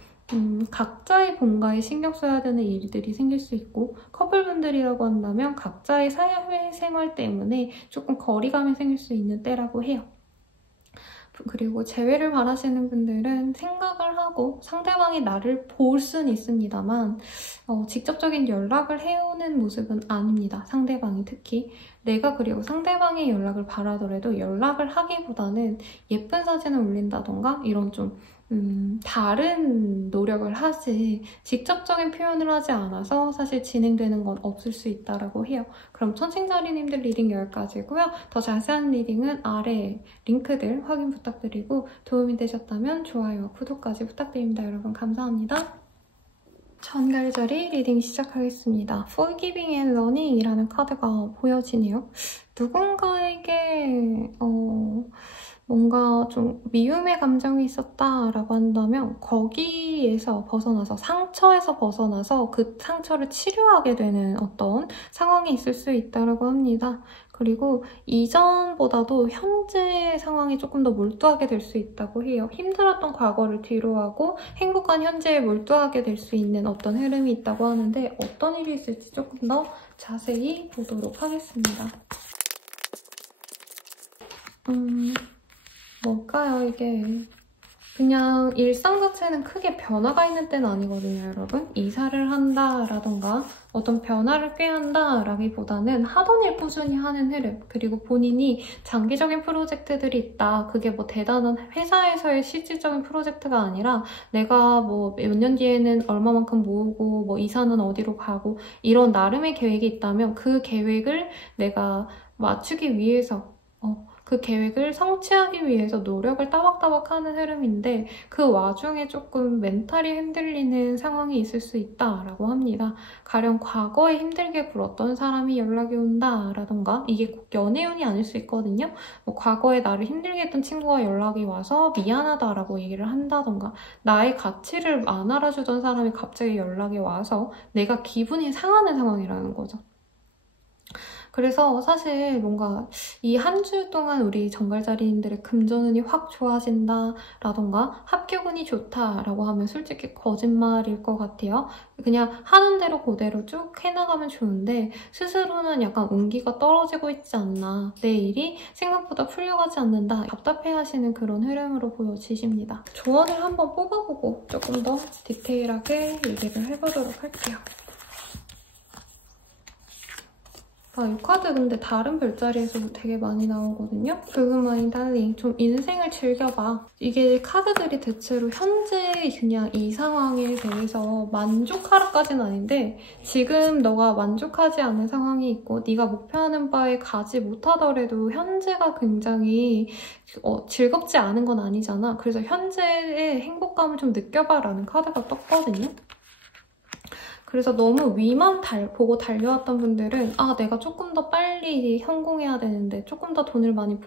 각자의 본가에 신경 써야 되는 일들이 생길 수 있고 커플분들이라고 한다면 각자의 사회생활 때문에 조금 거리감이 생길 수 있는 때라고 해요. 그리고 재회를 바라시는 분들은 생각을 하고 상대방이 나를 볼 수는 있습니다만 직접적인 연락을 해오는 모습은 아닙니다. 상대방이 특히. 내가 그리고 상대방의 연락을 바라더라도 연락을 하기보다는 예쁜 사진을 올린다던가 이런 좀 다른 노력을 하지 직접적인 표현을 하지 않아서 사실 진행되는 건 없을 수 있다고 해요. 그럼 천칭자리님들 리딩 여기까지고요. 더 자세한 리딩은 아래 링크들 확인 부탁드리고 도움이 되셨다면 좋아요와 구독까지 부탁드립니다. 여러분 감사합니다. 전갈자리 리딩 시작하겠습니다. Forgiving and Learning이라는 카드가 보여지네요. 누군가에게 뭔가 좀 미움의 감정이 있었다라고 한다면 거기에서 벗어나서 상처에서 벗어나서 그 상처를 치료하게 되는 어떤 상황이 있을 수 있다고 합니다. 그리고 이전보다도 현재 상황이 조금 더 몰두하게 될 수 있다고 해요. 힘들었던 과거를 뒤로하고 행복한 현재에 몰두하게 될 수 있는 어떤 흐름이 있다고 하는데 어떤 일이 있을지 조금 더 자세히 보도록 하겠습니다. 뭘까요, 이게? 그냥 일상 자체는 크게 변화가 있는 때는 아니거든요, 여러분. 이사를 한다라던가 어떤 변화를 꾀한다 라기보다는 하던 일 꾸준히 하는 흐름, 그리고 본인이 장기적인 프로젝트들이 있다. 그게 뭐 대단한 회사에서의 실질적인 프로젝트가 아니라 내가 뭐 몇 년 뒤에는 얼마만큼 모으고 뭐 이사는 어디로 가고 이런 나름의 계획이 있다면 그 계획을 내가 맞추기 위해서 그 계획을 성취하기 위해서 노력을 따박따박 하는 흐름인데 그 와중에 조금 멘탈이 흔들리는 상황이 있을 수 있다라고 합니다. 가령 과거에 힘들게 굴었던 사람이 연락이 온다라던가 이게 꼭 연애운이 아닐 수 있거든요. 뭐 과거에 나를 힘들게 했던 친구가 연락이 와서 미안하다라고 얘기를 한다던가 나의 가치를 안 알아주던 사람이 갑자기 연락이 와서 내가 기분이 상하는 상황이라는 거죠. 그래서 사실 뭔가 이 한 주 동안 우리 정갈자리님들의 금전운이 확 좋아진다라던가 합격운이 좋다라고 하면 솔직히 거짓말일 것 같아요. 그냥 하는 대로 그대로 쭉 해나가면 좋은데 스스로는 약간 운기가 떨어지고 있지 않나, 내 일이 생각보다 풀려가지 않는다, 답답해하시는 그런 흐름으로 보여지십니다. 조언을 한번 뽑아보고 조금 더 디테일하게 얘기를 해보도록 할게요. 이 카드 근데 다른 별자리에서도 되게 많이 나오거든요? 그그마인 달링, 좀 인생을 즐겨봐. 이게 카드들이 대체로 현재 그냥 이 상황에 대해서 만족하라까지는 아닌데 지금 너가 만족하지 않는 상황이 있고 네가 목표하는 바에 가지 못하더라도 현재가 굉장히 즐겁지 않은 건 아니잖아. 그래서 현재의 행복감을 좀 느껴봐라는 카드가 떴거든요? 그래서 너무 위만 보고 달려왔던 분들은 내가 조금 더 빨리 성공해야 되는데, 조금 더 돈을 많이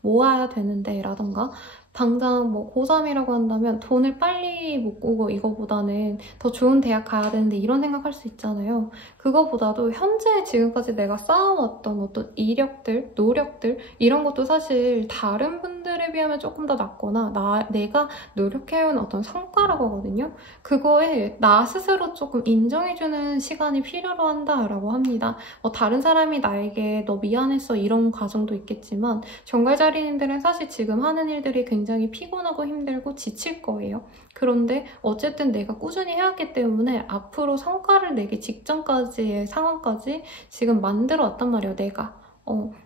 모아야 되는데 라던가, 당장 뭐 고3이라고 한다면 돈을 빨리 모으고 이거보다는 더 좋은 대학 가야 되는데 이런 생각할 수 있잖아요. 그거보다도 현재 지금까지 내가 쌓아왔던 어떤 이력들, 노력들 이런 것도 사실 다른 분들에 비하면 조금 더 낫거나 내가 노력해온 어떤 성과라고 하거든요. 그거에 나 스스로 조금 인정해주는 시간이 필요로 한다라고 합니다. 다른 사람이 나에게 너 미안했어 이런 과정도 있겠지만 정갈자리님들은 사실 지금 하는 일들이 굉장히 피곤하고 힘들고 지칠 거예요. 그런데 어쨌든 내가 꾸준히 해왔기 때문에 앞으로 성과를 내기 직전까지의 상황까지 지금 만들어 왔단 말이에요, 내가.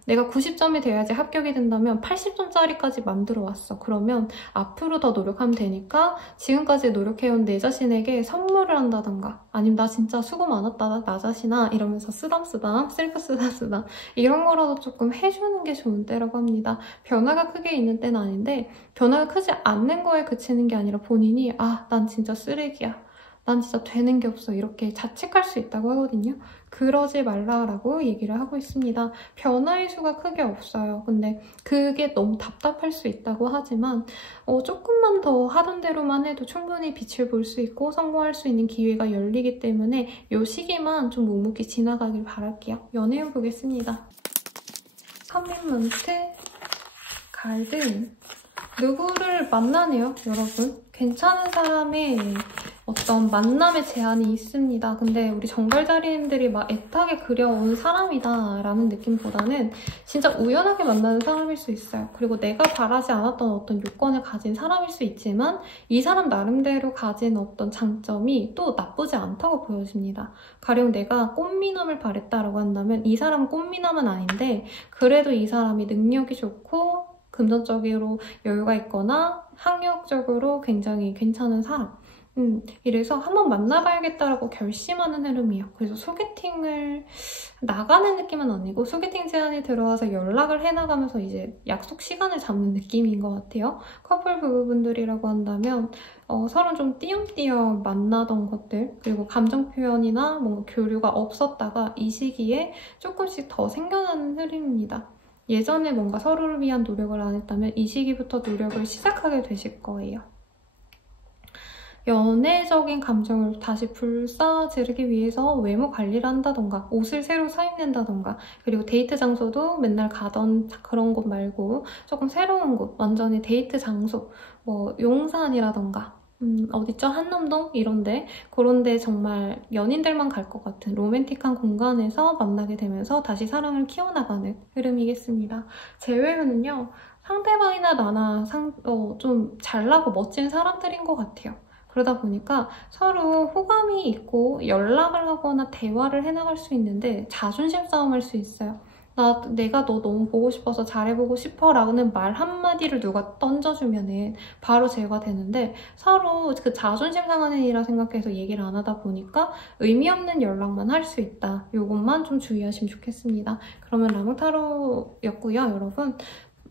내가 90점이 돼야지 합격이 된다면 80점짜리까지 만들어 왔어. 그러면 앞으로 더 노력하면 되니까 지금까지 노력해온 내 자신에게 선물을 한다던가, 아니면 나 진짜 수고 많았다 나 자신아 이러면서 쓰담쓰담, 셀프 쓰담쓰담 이런 거라도 조금 해주는 게 좋은 때라고 합니다. 변화가 크게 있는 때는 아닌데 변화가 크지 않는 거에 그치는 게 아니라 본인이 난 진짜 쓰레기야, 난 진짜 되는 게 없어 이렇게 자책할 수 있다고 하거든요. 그러지 말라라고 얘기를 하고 있습니다. 변화의 수가 크게 없어요. 근데 그게 너무 답답할 수 있다고 하지만 조금만 더 하던 대로만 해도 충분히 빛을 볼 수 있고 성공할 수 있는 기회가 열리기 때문에 이 시기만 좀 묵묵히 지나가길 바랄게요. 연애운 보겠습니다. 커밋먼트, 갈등, 누구를 만나네요, 여러분. 괜찮은 사람의 어떤 만남의 제한이 있습니다. 근데 우리 정갈자리님들이 막 애타게 그려온 사람이다 라는 느낌보다는 진짜 우연하게 만나는 사람일 수 있어요. 그리고 내가 바라지 않았던 어떤 요건을 가진 사람일 수 있지만 이 사람 나름대로 가진 어떤 장점이 또 나쁘지 않다고 보여집니다. 가령 내가 꽃미남을 바랬다라고 한다면 이 사람은 꽃미남은 아닌데 그래도 이 사람이 능력이 좋고 금전적으로 여유가 있거나 학력적으로 굉장히 괜찮은 사람. 이래서 한번 만나봐야겠다라고 결심하는 흐름이에요. 그래서 소개팅을 나가는 느낌은 아니고 소개팅 제안이 들어와서 연락을 해나가면서 이제 약속 시간을 잡는 느낌인 것 같아요. 커플 부부분들이라고 한다면 서로 좀 띄엄띄엄 만나던 것들, 그리고 감정 표현이나 뭔가 교류가 없었다가 이 시기에 조금씩 더 생겨나는 흐름입니다. 예전에 뭔가 서로를 위한 노력을 안 했다면 이 시기부터 노력을 시작하게 되실 거예요. 연애적인 감정을 다시 불사지르기 위해서 외모 관리를 한다던가 옷을 새로 사입는다던가, 그리고 데이트 장소도 맨날 가던 그런 곳 말고 조금 새로운 곳, 완전히 데이트 장소, 뭐 용산이라던가 어디죠? 한남동? 이런데, 그런데 정말 연인들만 갈 것 같은 로맨틱한 공간에서 만나게 되면서 다시 사랑을 키워나가는 흐름이겠습니다. 제외는요, 상대방이나 나나 좀 잘나고 멋진 사람들인 것 같아요. 그러다 보니까 서로 호감이 있고 연락을 하거나 대화를 해나갈 수 있는데 자존심 싸움할 수 있어요. 내가 너 너무 보고 싶어서 잘해보고 싶어 라는 말 한마디를 누가 던져주면은 바로 제거가 되는데 서로 그 자존심 상하는 일이라 생각해서 얘기를 안 하다 보니까 의미 없는 연락만 할 수 있다. 이것만 좀 주의하시면 좋겠습니다. 그러면 라몽타로였고요, 여러분.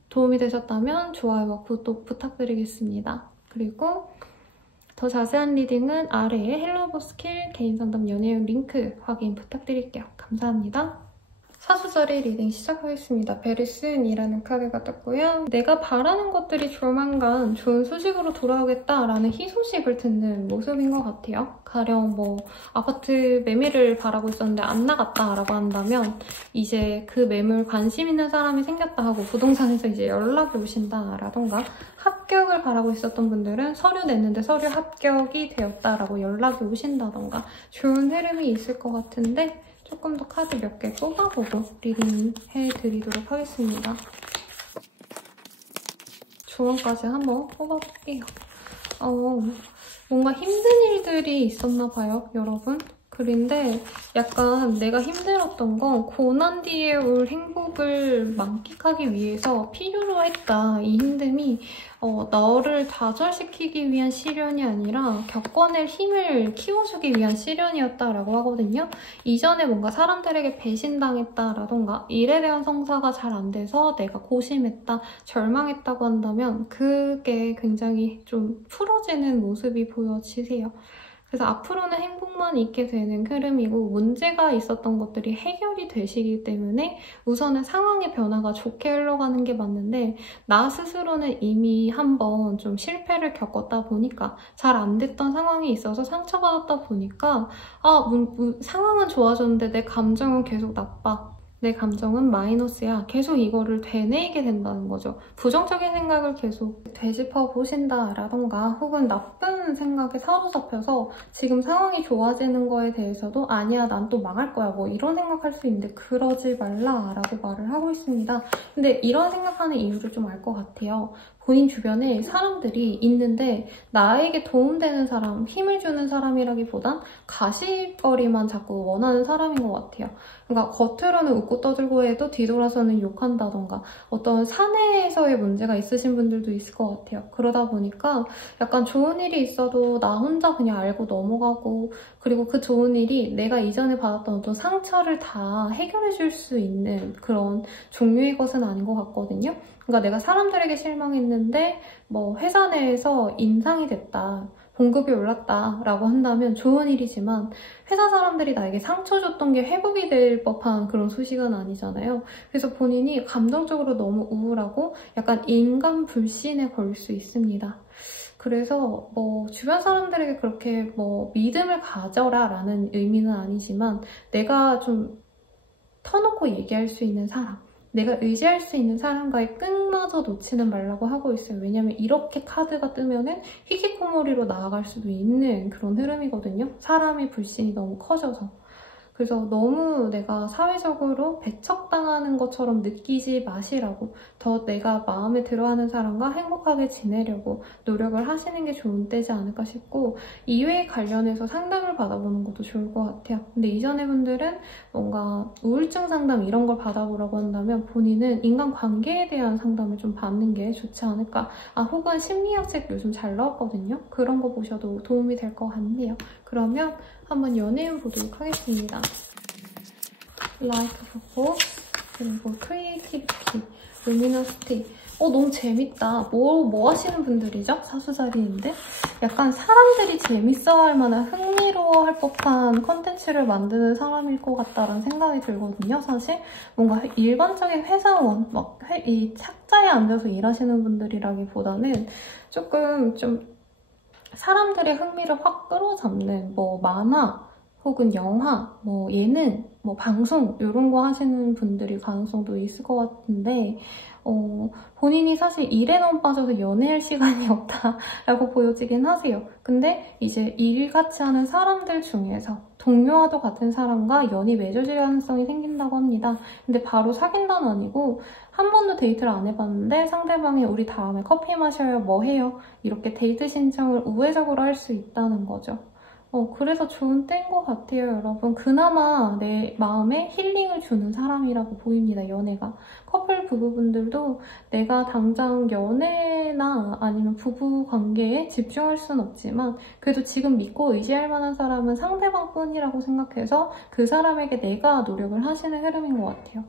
도움이 되셨다면 좋아요와 구독 부탁드리겠습니다. 그리고 더 자세한 리딩은 아래에 헬로버 스킬 개인상담 연애운 링크 확인 부탁드릴게요. 감사합니다. 사수자리 리딩 시작하겠습니다. 베리슨이라는 카드가 떴고요. 내가 바라는 것들이 조만간 좋은 소식으로 돌아오겠다라는 희소식을 듣는 모습인 것 같아요. 가령 뭐 아파트 매매를 바라고 있었는데 안 나갔다라고 한다면 이제 그 매물 관심 있는 사람이 생겼다 하고 부동산에서 이제 연락이 오신다라던가, 합격을 바라고 있었던 분들은 서류 냈는데 서류 합격이 되었다라고 연락이 오신다던가 좋은 흐름이 있을 것 같은데, 조금 더 카드 몇 개 뽑아보고 리딩 해드리도록 하겠습니다. 조언까지 한번 뽑아볼게요. 뭔가 힘든 일들이 있었나 봐요, 여러분. 그런데 약간 내가 힘들었던 건 고난 뒤에 올 행복을 만끽하기 위해서 필요로 했다. 이 힘듦이 너를 좌절시키기 위한 시련이 아니라 겪어낼 힘을 키워주기 위한 시련이었다라고 하거든요. 이전에 뭔가 사람들에게 배신당했다라던가 일에 대한 성사가 잘 안 돼서 내가 고심했다, 절망했다고 한다면 그게 굉장히 좀 풀어지는 모습이 보여지세요. 그래서 앞으로는 행복만 있게 되는 흐름이고, 문제가 있었던 것들이 해결이 되시기 때문에 우선은 상황의 변화가 좋게 흘러가는 게 맞는데, 나 스스로는 이미 한번 좀 실패를 겪었다 보니까, 잘 안 됐던 상황이 있어서 상처받았다 보니까 상황은 좋아졌는데 내 감정은 계속 나빠, 내 감정은 마이너스야, 계속 이거를 되뇌이게 된다는 거죠. 부정적인 생각을 계속 되짚어 보신다라던가, 혹은 나쁜 생각에 사로잡혀서 지금 상황이 좋아지는 거에 대해서도 아니야, 난 또 망할 거야, 뭐 이런 생각할 수 있는데 그러지 말라라고 말을 하고 있습니다. 근데 이런 생각하는 이유를 좀 알 것 같아요. 본인 주변에 사람들이 있는데 나에게 도움되는 사람, 힘을 주는 사람이라기보단 가십거리만 자꾸 원하는 사람인 것 같아요. 그러니까 겉으로는 웃고 떠들고 해도 뒤돌아서는 욕한다던가, 어떤 사내에서의 문제가 있으신 분들도 있을 것 같아요. 그러다 보니까 약간 좋은 일이 있어도 나 혼자 그냥 알고 넘어가고, 그리고 그 좋은 일이 내가 이전에 받았던 어떤 상처를 다 해결해 줄 수 있는 그런 종류의 것은 아닌 것 같거든요. 그러니까 내가 사람들에게 실망했는데 뭐 회사 내에서 인상이 됐다, 봉급이 올랐다 라고 한다면 좋은 일이지만, 회사 사람들이 나에게 상처 줬던 게 회복이 될 법한 그런 소식은 아니잖아요. 그래서 본인이 감정적으로 너무 우울하고 약간 인간 불신에 걸릴 수 있습니다. 그래서 뭐 주변 사람들에게 그렇게 뭐 믿음을 가져라 라는 의미는 아니지만, 내가 좀 터놓고 얘기할 수 있는 사람, 내가 의지할 수 있는 사람과의 끈마저 놓지는 말라고 하고 있어요. 왜냐면 이렇게 카드가 뜨면은 히키코모리로 나아갈 수도 있는 그런 흐름이거든요. 사람의 불신이 너무 커져서. 그래서 너무 내가 사회적으로 배척당하는 것처럼 느끼지 마시라고, 더 내가 마음에 들어하는 사람과 행복하게 지내려고 노력을 하시는 게 좋은 때지 않을까 싶고, 이외에 관련해서 상담을 받아보는 것도 좋을 것 같아요. 근데 이전의 분들은 뭔가 우울증 상담 이런 걸 받아보라고 한다면 본인은 인간관계에 대한 상담을 좀 받는 게 좋지 않을까. 혹은 심리학 책 요즘 잘 나왔거든요. 그런 거 보셔도 도움이 될 것 같네요. 그러면 한번 연애운 보도록 하겠습니다. Life Purpose, 그리고 Creativity, Luminosity. 너무 재밌다. 뭐 하시는 분들이죠? 사수자리인데? 약간 사람들이 재밌어할 만한, 흥미로워할 법한 컨텐츠를 만드는 사람일 것 같다라는 생각이 들거든요, 사실. 뭔가 일반적인 회사원, 이 착자에 앉아서 일하시는 분들이라기보다는 조금 좀 사람들의 흥미를 확 끌어잡는 뭐 만화 혹은 영화, 뭐 예능, 뭐 방송 이런 거 하시는 분들이 가능성도 있을 것 같은데, 본인이 사실 일에 너무 빠져서 연애할 시간이 없다라고 보여지긴 하세요. 근데 이제 일같이 하는 사람들 중에서 동료와도 같은 사람과 연이 맺어질 가능성이 생긴다고 합니다. 근데 바로 사귄다는 아니고, 한 번도 데이트를 안 해봤는데 상대방이 우리 다음에 커피 마셔요, 뭐 해요? 이렇게 데이트 신청을 우회적으로 할 수 있다는 거죠. 그래서 좋은 때인 것 같아요, 여러분. 그나마 내 마음에 힐링을 주는 사람이라고 보입니다, 연애가. 커플 부부분들도 내가 당장 연애나 아니면 부부 관계에 집중할 수는 없지만, 그래도 지금 믿고 의지할 만한 사람은 상대방뿐이라고 생각해서 그 사람에게 내가 노력을 하시는 흐름인 것 같아요.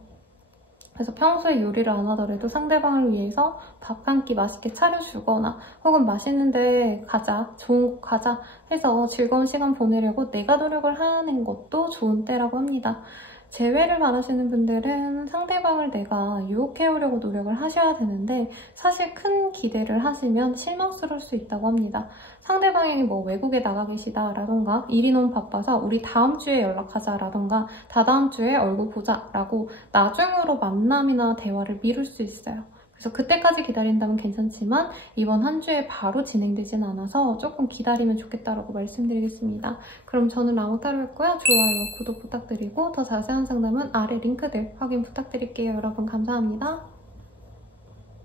그래서 평소에 요리를 안 하더라도 상대방을 위해서 밥 한 끼 맛있게 차려주거나, 혹은 맛있는데 가자, 좋은 곳 가자 해서 즐거운 시간 보내려고 내가 노력을 하는 것도 좋은 때라고 합니다. 재회를 바라시는 분들은 상대방을 내가 유혹해오려고 노력을 하셔야 되는데 사실 큰 기대를 하시면 실망스러울 수 있다고 합니다. 상대방이 뭐 외국에 나가 계시다라던가 일이 너무 바빠서 우리 다음 주에 연락하자라던가 다다음 주에 얼굴 보자라고 나중으로 만남이나 대화를 미룰 수 있어요. 그래서 그때까지 기다린다면 괜찮지만 이번 한 주에 바로 진행되진 않아서 조금 기다리면 좋겠다라고 말씀드리겠습니다. 그럼 저는 라모타로였고요. 좋아요와 구독 부탁드리고 더 자세한 상담은 아래 링크들 확인 부탁드릴게요. 여러분 감사합니다.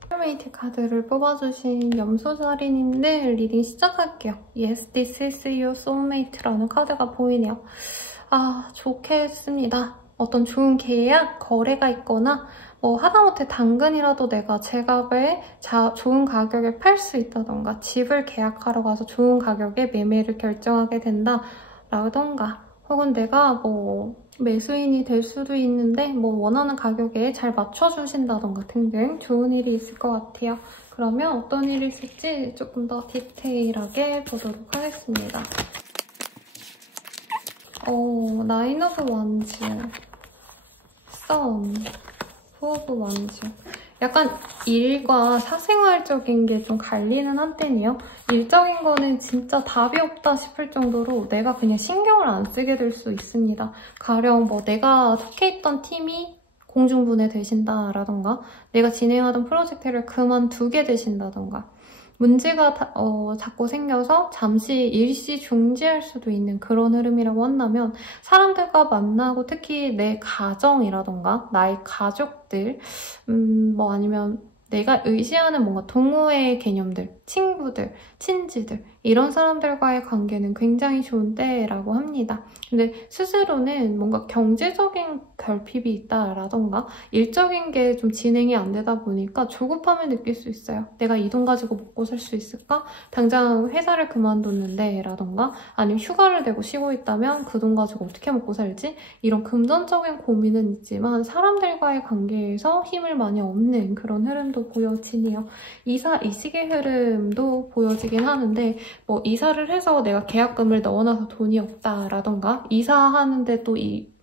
소울메이트 카드를 뽑아주신 염소자리님들 리딩 시작할게요. Yes, this is your soulmate라는 카드가 보이네요. 아, 좋겠습니다. 어떤 좋은 계약, 거래가 있거나 뭐 하다못해 당근이라도 내가 제값에 좋은 가격에 팔 수 있다던가 집을 계약하러 가서 좋은 가격에 매매를 결정하게 된다라던가 혹은 내가 뭐 매수인이 될 수도 있는데 뭐 원하는 가격에 잘 맞춰주신다던가 등등 좋은 일이 있을 것 같아요. 그러면 어떤 일이 있을지 조금 더 디테일하게 보도록 하겠습니다. 나인 오브 원즈, 선, 포브 원즈. 약간 일과 사생활적인 게 좀 갈리는 한때네요. 일적인 거는 진짜 답이 없다 싶을 정도로 내가 그냥 신경을 안 쓰게 될 수 있습니다. 가령 뭐 내가 속해 있던 팀이 공중분해되신다라던가 내가 진행하던 프로젝트를 그만두게 되신다던가 문제가 자꾸 생겨서 잠시 일시 중지할 수도 있는 그런 흐름이라고 한다면 사람들과 만나고 특히 내 가정이라던가 나의 가족들 뭐 아니면 내가 의지하는 뭔가 동호회 개념들, 친구들, 친지들 이런 사람들과의 관계는 굉장히 좋은 때라고 합니다. 근데 스스로는 뭔가 경제적인 결핍이 있다라던가 일적인 게 좀 진행이 안 되다 보니까 조급함을 느낄 수 있어요. 내가 이 돈 가지고 먹고 살 수 있을까? 당장 회사를 그만뒀는데 라던가 아니면 휴가를 내고 쉬고 있다면 그 돈 가지고 어떻게 먹고 살지? 이런 금전적인 고민은 있지만 사람들과의 관계에서 힘을 많이 얻는 그런 흐름도 보여지네요. 이직의 흐름도 보여지긴 하는데 뭐 이사를 해서 내가 계약금을 넣어놔서 돈이 없다라던가 이사하는데 또 이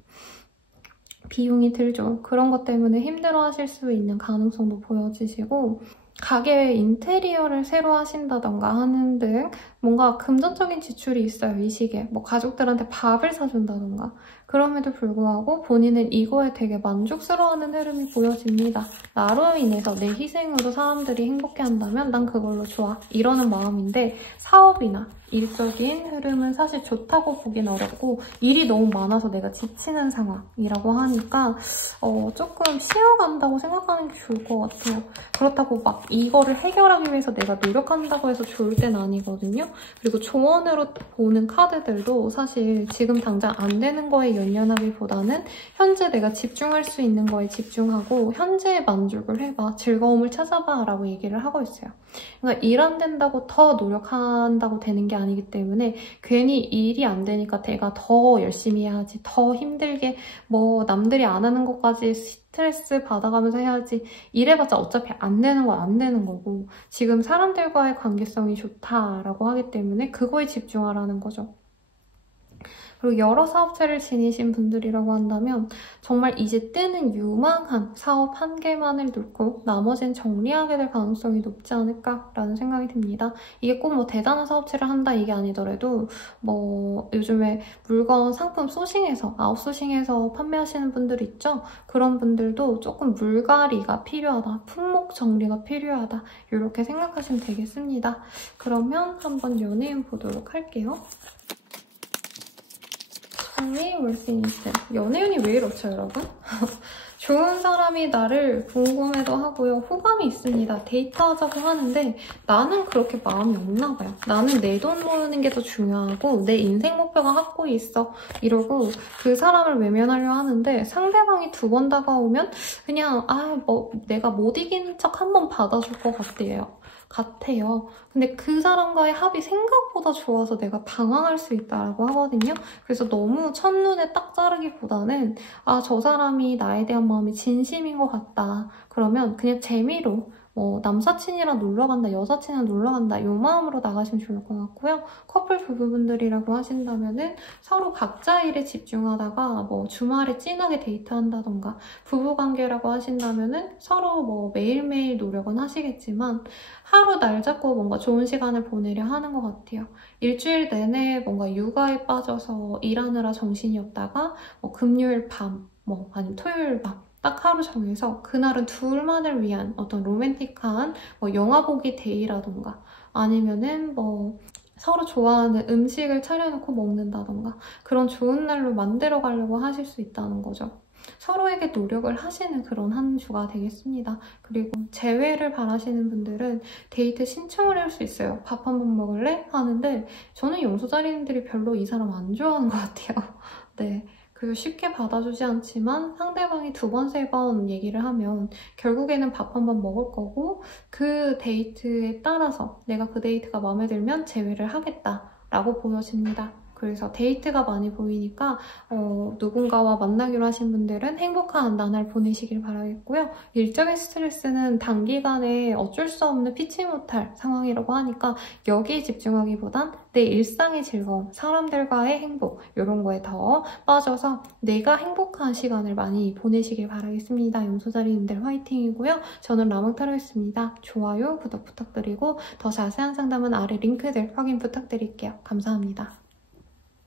비용이 들죠. 그런 것 때문에 힘들어하실 수 있는 가능성도 보여지시고 가게 인테리어를 새로 하신다던가 하는 등 뭔가 금전적인 지출이 있어요, 이 시기에. 뭐 가족들한테 밥을 사준다던가. 그럼에도 불구하고 본인은 이거에 되게 만족스러워하는 흐름이 보여집니다. 나로 인해서 내 희생으로 사람들이 행복해한다면 난 그걸로 좋아. 이러는 마음인데 사업이나 일적인 흐름은 사실 좋다고 보긴 어렵고 일이 너무 많아서 내가 지치는 상황이라고 하니까 조금 쉬어간다고 생각하는 게 좋을 것 같아요. 그렇다고 막 이거를 해결하기 위해서 내가 노력한다고 해서 좋을 땐 아니거든요. 그리고 조언으로 보는 카드들도 사실 지금 당장 안 되는 거에 연연하기보다는 현재 내가 집중할 수 있는 거에 집중하고 현재의 만족을 해봐, 즐거움을 찾아봐 라고 얘기를 하고 있어요. 그러니까 일 안 된다고 더 노력한다고 되는 게 아니기 때문에 괜히 일이 안 되니까 내가 더 열심히 해야지, 더 힘들게 뭐 남들이 안 하는 것까지 스트레스 받아가면서 해야지 이래봤자 어차피 안 되는 건 안 되는 거고 지금 사람들과의 관계성이 좋다라고 하기 때문에 그거에 집중하라는 거죠. 그리고 여러 사업체를 지니신 분들이라고 한다면 정말 이제 뜨는 유망한 사업 한 개만을 놓고 나머지는 정리하게 될 가능성이 높지 않을까라는 생각이 듭니다. 이게 꼭 뭐 대단한 사업체를 한다 이게 아니더라도 뭐 요즘에 물건, 상품 소싱해서 아웃소싱해서 판매하시는 분들 있죠? 그런 분들도 조금 물갈이가 필요하다, 품목 정리가 필요하다 이렇게 생각하시면 되겠습니다. 그러면 한번 연예인 보도록 할게요. 월스니스. 연예인이 왜 이렇죠, 여러분? 좋은 사람이 나를 궁금해도 하고요. 호감이 있습니다. 데이트하자고 하는데 나는 그렇게 마음이 없나 봐요. 나는 내 돈 모으는 게 더 중요하고 내 인생 목표가 확고히 있어. 이러고 그 사람을 외면하려 하는데 상대방이 두 번 다가오면 그냥 내가 못 이기는 척 한 번 받아줄 것 같아요. 근데 그 사람과의 합이 생각보다 좋아서 내가 당황할 수 있다고 하거든요. 그래서 너무 첫눈에 딱 자르기보다는 저 사람이 나에 대한 마음이 진심인 것 같다. 그러면 그냥 재미로 뭐 남사친이랑 놀러 간다, 여사친이랑 놀러 간다 이 마음으로 나가시면 좋을 것 같고요. 커플 부부분들이라고 하신다면은 서로 각자 일에 집중하다가 뭐 주말에 진하게 데이트한다던가, 부부관계라고 하신다면은 서로 뭐 매일매일 노력은 하시겠지만 하루 날 잡고 뭔가 좋은 시간을 보내려 하는 것 같아요. 일주일 내내 뭔가 육아에 빠져서 일하느라 정신이 없다가 뭐 금요일 밤, 뭐 아니면 토요일 밤 딱 하루 정해서 그날은 둘만을 위한 어떤 로맨틱한 뭐 영화 보기 데이라던가, 아니면은 뭐 서로 좋아하는 음식을 차려놓고 먹는다던가, 그런 좋은 날로 만들어 가려고 하실 수 있다는 거죠. 서로에게 노력을 하시는 그런 한 주가 되겠습니다. 그리고 재회를 바라시는 분들은 데이트 신청을 할 수 있어요. 밥 한 번 먹을래? 하는데 저는 용소자리님들이 별로 이 사람 안 좋아하는 것 같아요. 네. 그리고 쉽게 받아주지 않지만 상대방이 2번, 3번 얘기를 하면 결국에는 밥 한 번 먹을 거고, 그 데이트에 따라서 내가 그 데이트가 마음에 들면 재회를 하겠다라고 보여집니다. 그래서 데이트가 많이 보이니까 누군가와 만나기로 하신 분들은 행복한 나날 보내시길 바라겠고요. 일적인 스트레스는 단기간에 어쩔 수 없는 피치 못할 상황이라고 하니까 여기에 집중하기보단 내 일상의 즐거움, 사람들과의 행복 이런 거에 더 빠져서 내가 행복한 시간을 많이 보내시길 바라겠습니다. 용소자리님들 화이팅이고요. 저는 라몽타로였습니다. 좋아요, 구독 부탁드리고 더 자세한 상담은 아래 링크들 확인 부탁드릴게요. 감사합니다.